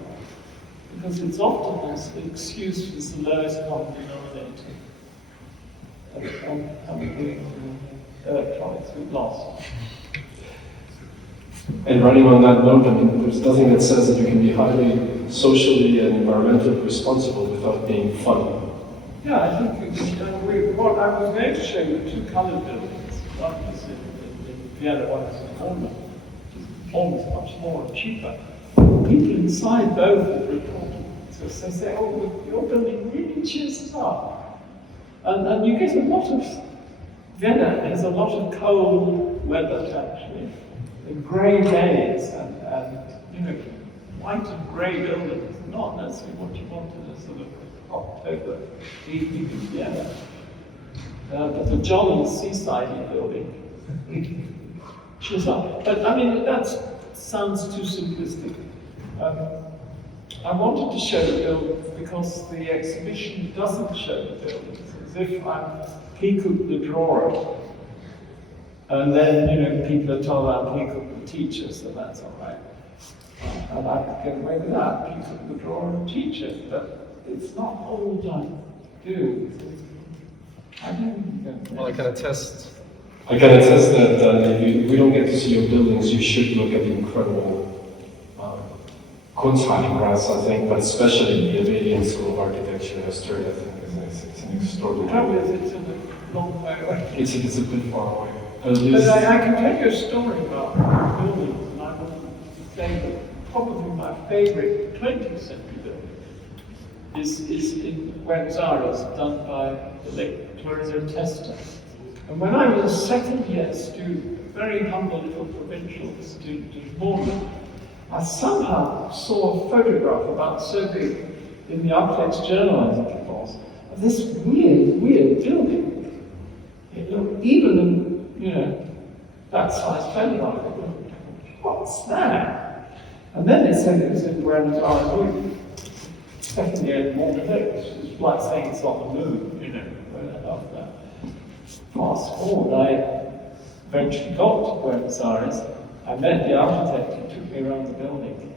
Because it's often an excuse as the lowest common denominator. I'm doing electronics, we've lost. And running on that note, there's nothing that says that you can be highly socially and environmentally responsible without being fun. Yeah, I think what I was going to show you two coloured buildings. One is in Vienna, one is in Holland, which is almost much more and cheaper. People inside both are reporting. So they say, oh, your building really cheers us up. And you get a lot of, Vienna has a lot of cold weather actually. Grey days and white and grey buildings, not necessarily what you want in a sort of October evening in Vienna. But the jolly seaside building, cheers up. But I mean, that sounds too simplistic. I wanted to show the buildings because the exhibition doesn't show the buildings, as if I'm Peacock the drawer. And then, people are told I'm Peacock the teacher, so that's all right. And I could get away with that, Peacock the drawer and teacher, but it's not all I do. I don't know. Well, I can attest that if we don't get to see your buildings, you should look at the incredible Kunsthagenplatz, I think, but especially the Avadian School of Architecture and History, I think it's an extraordinary. The trouble is, it's a long way away. It's a bit far away. But I can tell you a story about buildings, and I would say that probably my favorite 20th century building is in Buenos Aires, done by the late Florenzo Testa. And when I was a second year student, a very humble little provincial student of Morley, I somehow saw a photograph about so big in the Architects Journal, I think it was, of this weird building. It looked even, that size photograph. What's that? And then they said it was in Buenos Aires. Second year in Morley, it was like saying it's on the moon, after that. Fast forward, I eventually got to Buenos Aires. I met the architect who took me around the building.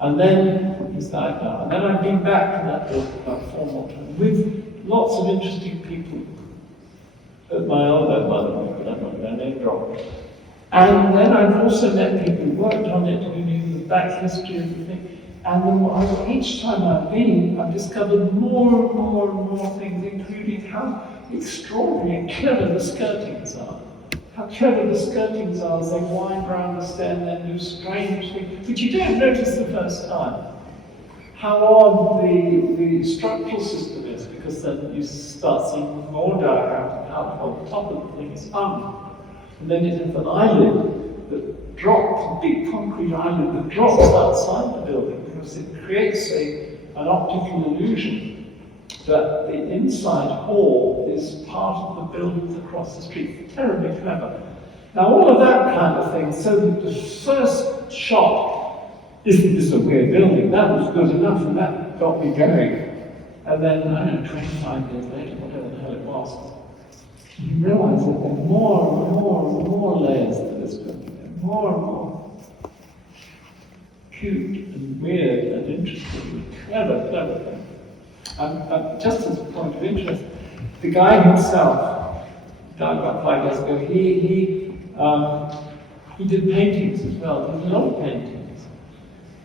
And then he's died now. And then I've been back to that building about 4 more times with lots of interesting people at my elbow, by the way, but I'm not going to name drop. And then I've also met people who worked on it, who knew the back history of the thing. And each time I've been, I've discovered more and more things, including how extraordinary and clever the skirtings are. How clever the skirtings are as they wind round the stair and then do strange things, which you don't notice the first time. How odd the structural system is, because then you start seeing more diagrams of how on top of the thing is hung. And then you have an eyelid that drops, a big concrete eyelid that drops outside the building, because it creates an optical illusion that the inside hall is part of the buildings across the street. Terribly clever. Now all of that kind of thing, so that the first shot isn't this a weird building, that was good enough and that got me going. And then, I don't know, 25 years later, whatever the hell it was, you realise that there are more layers to this building. There are more and more cute and weird and interesting and clever things. And just as a point of interest, the guy himself died about 5 years ago. He did paintings as well. He did a lot of paintings,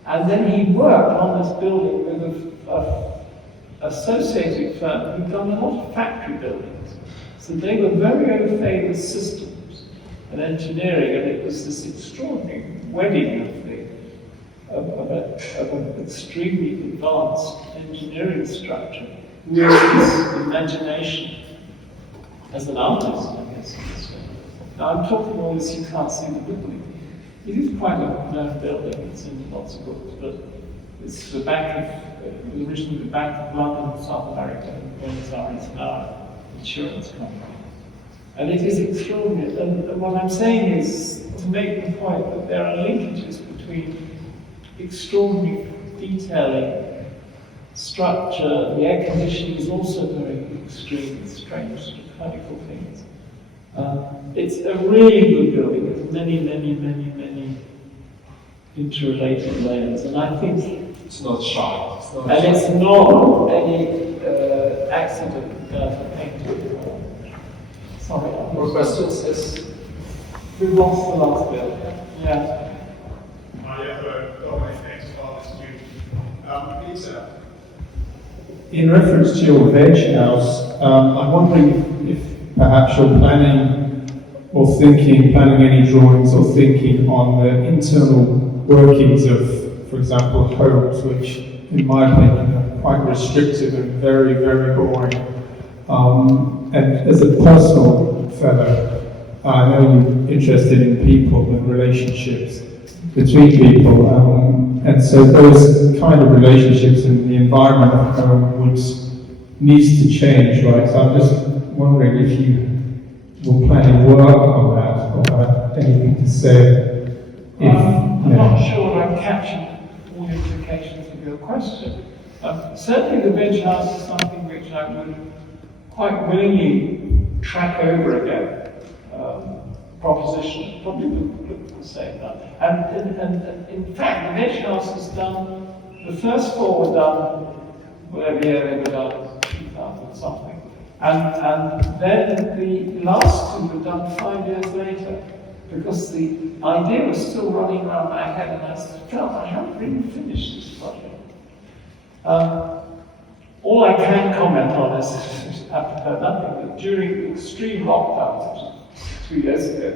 and then he worked on this building with a associated firm who'd done a lot of factory buildings. So they were very au fait with systems and engineering, and it was this extraordinary wedding of an extremely advanced engineering structure with this imagination as an artist, I guess. Now I'm talking all this, you can't see the building. It is quite a known building, it's in lots of books, but it's the originally the Bank of London, South America, and Buenos Aires now insurance company. And it is extraordinary. And what I'm saying is to make the point that there are linkages between extraordinary detailing, structure, the air conditioning is also very extreme, strange sort of conical things. It's a really good building with many interrelated layers, and I think It's not shy. it's not any accident for painting. Sorry. More questions? Yes. We lost the last bit. Yeah. In reference to your veg house, I'm wondering if perhaps you're planning any drawings or thinking on the internal workings of, for example, homes, which, in my opinion, are quite restrictive and very boring. And as a personal fellow, I know you're interested in people and relationships between people, and so those kind of relationships and the environment of home needs to change, right? So I'm just wondering if you were planning work on that, or have anything to say. I'm not sure I'm catching all the implications of your question. Certainly the veg house is something which I would quite willingly track over again. Proposition, probably would say that. And in fact, the veg house is done, the first 4 were done, whatever year they were done, 2000 something. And then the last 2 were done 5 years later, because the idea was still running around my head, and I felt I haven't really finished this project. All I can comment on is, apropos nothing, that during the extreme lockdown, which was 2 years ago,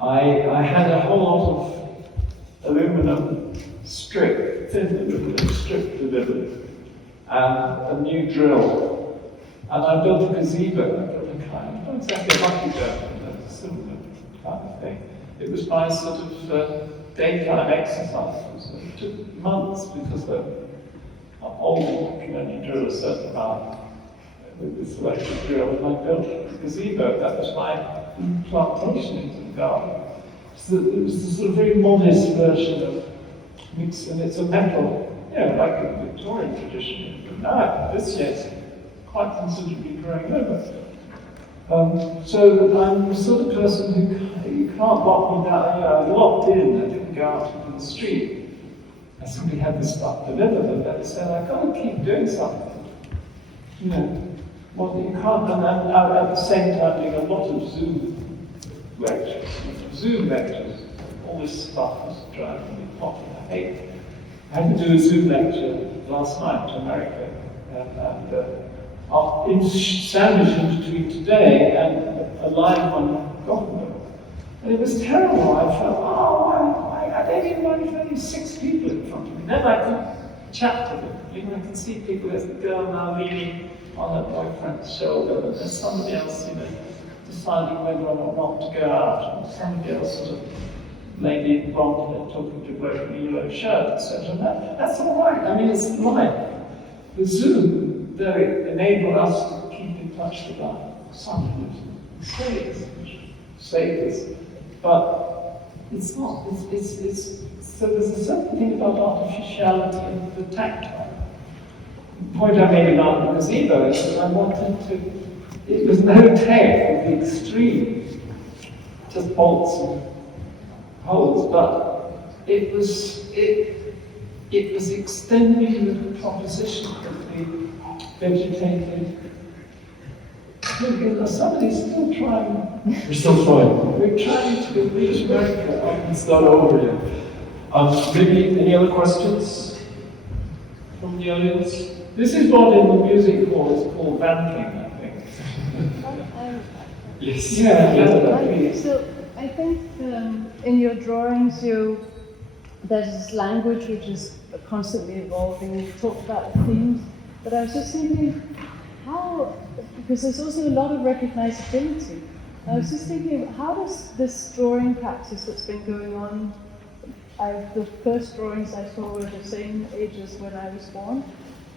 I had a whole lot of aluminum strip, thin aluminum strip delivered, and a new drill. And I built a gazebo, kind, not exactly a lucky German, but a similar kind of thing. It was by sort of daytime exercises. It took months because the old can only do a certain amount with this electric drill, and I built a gazebo. That was my plantation into the garden. So it was a sort of very modest version of mix, and it's a metal, like a Victorian tradition. But now, this year, it's quite considerably growing over. So I'm the sort of person who you can't lock me down. I locked in. I didn't go out into the street. I simply had this stuff delivered, and they said, I got to keep doing something. Well, you can't. And I'm at the same time doing a lot of Zoom lectures. All this stuff was driving me hot. I hate it. I had to do a Zoom lecture last night to America, and sandwiched in between today and a live one in Gothenburg. And it was terrible. I felt, I don't even know if only 6 people in front of me. Then I could chat to them. I can see people, there's a girl now leaning on her boyfriend's shoulder, and there's somebody else, deciding whether or not to go out, and somebody else sort of lady in blonde hair talking to a bloke in a yellow shirt, etc. That's all right. I mean, it's life. The Zoom, though it enabled us to keep in touch with our son who saved us, but it's not. So there's a certain thing about artificiality and the tactile. The point I made about the gazebo is that I wanted to. It was no tech of the extreme, just bolts and holes, but it was extending the proposition of the vegetated. Look, somebody's still trying. We're still trying. We're trying to reach America. It's not over yet. Maybe any other questions from the audience? This is what in the music hall is called vamping, I think. Yes. Yeah. So I think in your drawings, there's this language which is constantly evolving. You talked about the themes, but I was just thinking how, because there's also a lot of recognizability. I was just thinking, how does this drawing practice that's been going on? The first drawings I saw were the same age as when I was born.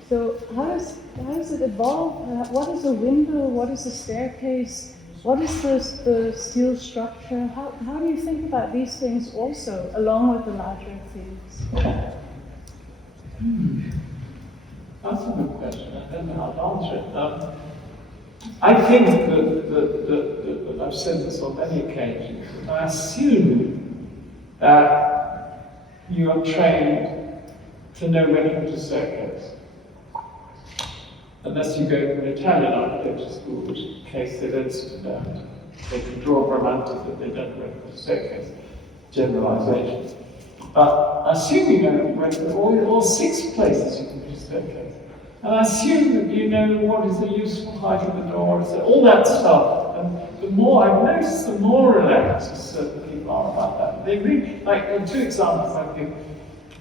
So how does it evolve? What is a window? What is a staircase? What is the steel structure? How do you think about these things also, along with the larger themes? That's a good question. I don't know how to answer it. I think that I've said this on many occasions, that I assume that you are trained to know when to put a staircase. Unless you go to an Italian architecture school, which in case they don't sit down, they can draw romantic, but they don't know the staircase. Generalization. But I assume you know when all 6 places you can put a staircase. And I assume that you know what is the useful height of the door, so all that stuff. And the more I've noticed, the more relaxed certain people are about that. They really, like 2 examples I give.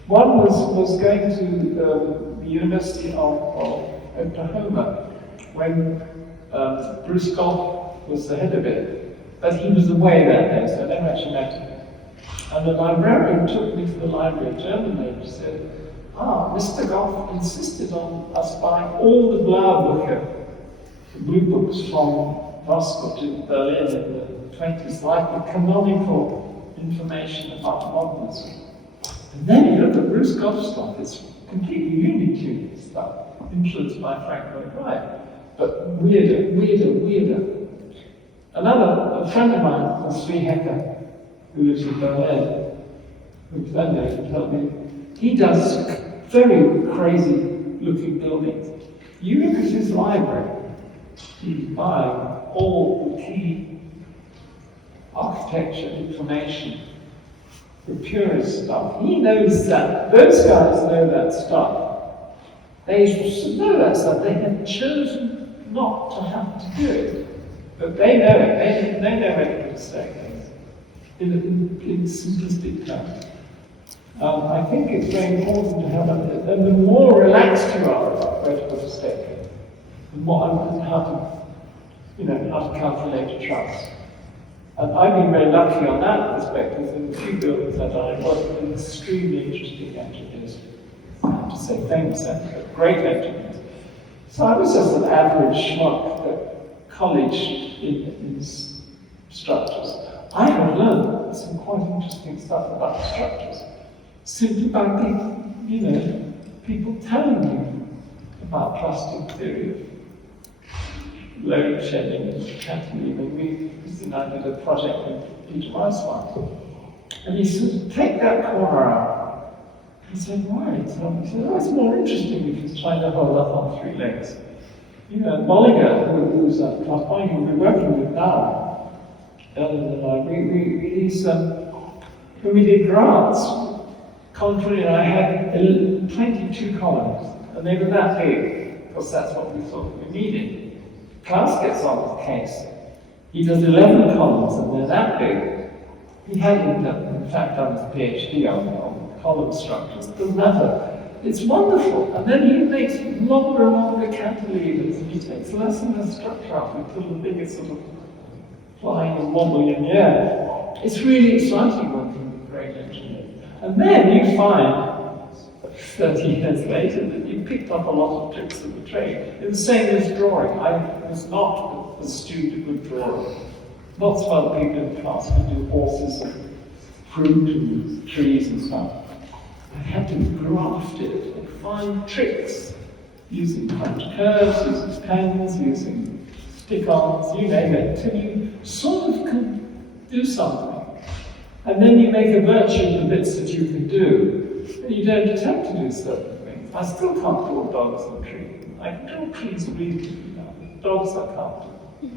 One was going to the University of Oklahoma when Bruce Goff was the head of it, but he was away that day, so I never actually met him. And the librarian took me to the library, a German lady, said, Mr. Goff insisted on us buying all the Blaubücher, the blue books from Moscow to Berlin in the 20s, like the canonical information about modernism. And then you look at Bruce Goff's stuff, it's completely Unity stuff, influenced by Frank Lloyd Wright, but weirder. A friend of mine, Sri Hecker, who lives in Berlin, who's then there to tell me, he does very crazy looking buildings. You look at his library, he's buying all the key architecture information, the purest stuff. He knows that. Those guys know that stuff. They know that stuff. They have chosen not to have to do it. But they know it. They know where to put a staircase. In simplistic terms. I think it's very important to have and the more relaxed you are about where to put a staircase, the more how how to calculate a truss. And I've been very lucky on that perspective. In the few buildings that I worked with extremely interesting engineers. I have to say famous engineers, great engineers. So I was just an average schmuck at college in structures. I have learned some quite interesting stuff about structures simply by people telling me about trusting theory of load shedding and cantilevering. We did a project with Peter Rice once, and he said, take that corner out. He said, why? He said, oh, it's more interesting because it's trying to hold up on three legs. Mollinger, who's a class point we've been working with now, when we did grants, Contrary and I had 22 columns, and they were that big, because that's what we thought we needed. Klaus gets on the case. He does 11 columns, and they're that big. He hadn't, in fact, done his PhD on column structures. It doesn't matter. It's wonderful. And then he makes longer and longer cantilevers, and he takes less and less structure out until the thing is sort of flying and wobbling in the air. It's really exciting working with great engineers. And then you find, 30 years later, that you picked up a lot of tricks of the trade. It was the same as drawing. I was not a student of good drawing. Lots of other people in the class could do horses and fruit and trees and stuff. I had to graft it and find tricks using punch curves, using pens, using stick-ons, you name it, until you sort of can do something. And then you make a virtue of the bits that you can do, and you don't attempt to do certain things. I still can't draw dogs and trees. I can draw trees reasonably well. Dogs I can't do.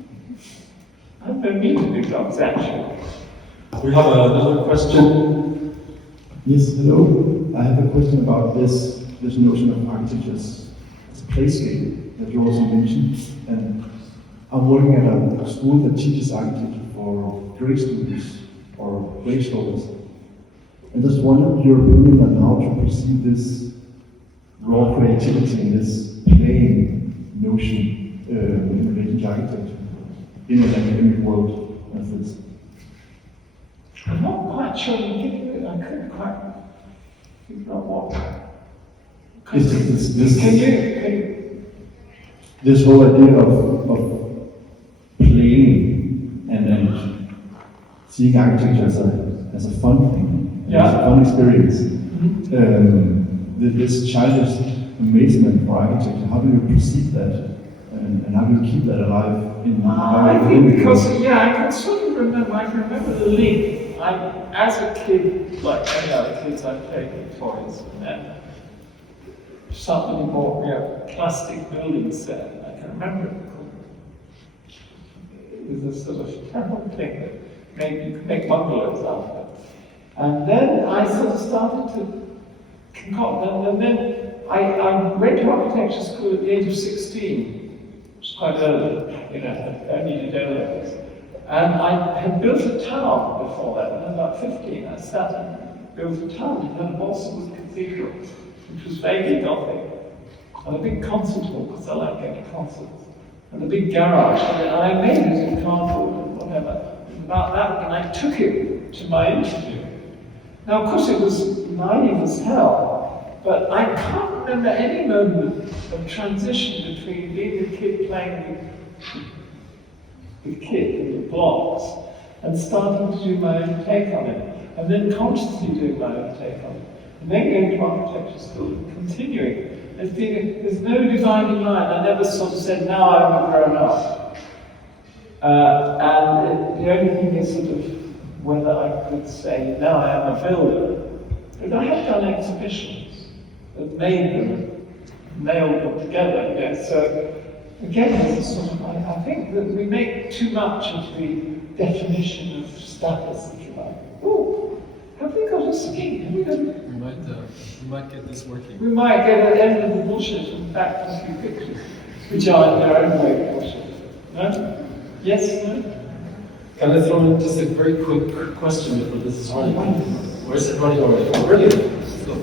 I don't need to do dogs, actually. We have another question. Yes, hello. I have a question about this notion of architecture as a playscape that you also mentioned. And I'm working at a school that teaches architecture for grade students or grade scholars. And just wonder your opinion on how to perceive this raw creativity and this playing notion in relation to architecture in an academic world as this. I'm not quite sure I couldn't quite figure out what. This whole idea of playing and seeing architecture as a fun thing, as a fun experience. This childish amazement for architecture, how do you perceive that? And how do you keep that alive in I think because, I can sort of remember, I can remember the link. As a kid, like any other kids, I played with toys, and then somebody bought me a plastic building set. I can remember it. It was a sort of terrible thing that made you could make bungalows out of it. And then I sort of started to concoct them, and then I went to architecture school at the age of 16, which was quite early, I only did O-levels. And I had built a town before that. When I was about 15, I sat and built a town in the Bolsonwood Cathedral, which was vaguely Gothic, and a big concert hall, because I like going to concerts, and a big garage. And I made it in cardboard and whatever. About that, and I took it to my interview. Now, of course, it was naive as hell, but I can't remember any moment of transition between being a kid playing with kit and the blocks and starting to do my own take on it, and then consciously doing my own take on it, and then going to architecture school and continuing. There's no dividing line. I never sort of said, now I'm a grown up. And the only thing is sort of whether I could say, now I am a builder. But I have done exhibitions that made them, nailed them together. So again, there's a sort of, I think that we make too much of the definition of status, if you like. Oh, have we got a scheme? Have we got We might get this working. We might get an end of the bullshit and back to a few pictures, which are in their own way bullshit. No? Yes? No? Can I throw in just a very quick question before this is running? Where's it running already? Oh, brilliant. Let's go.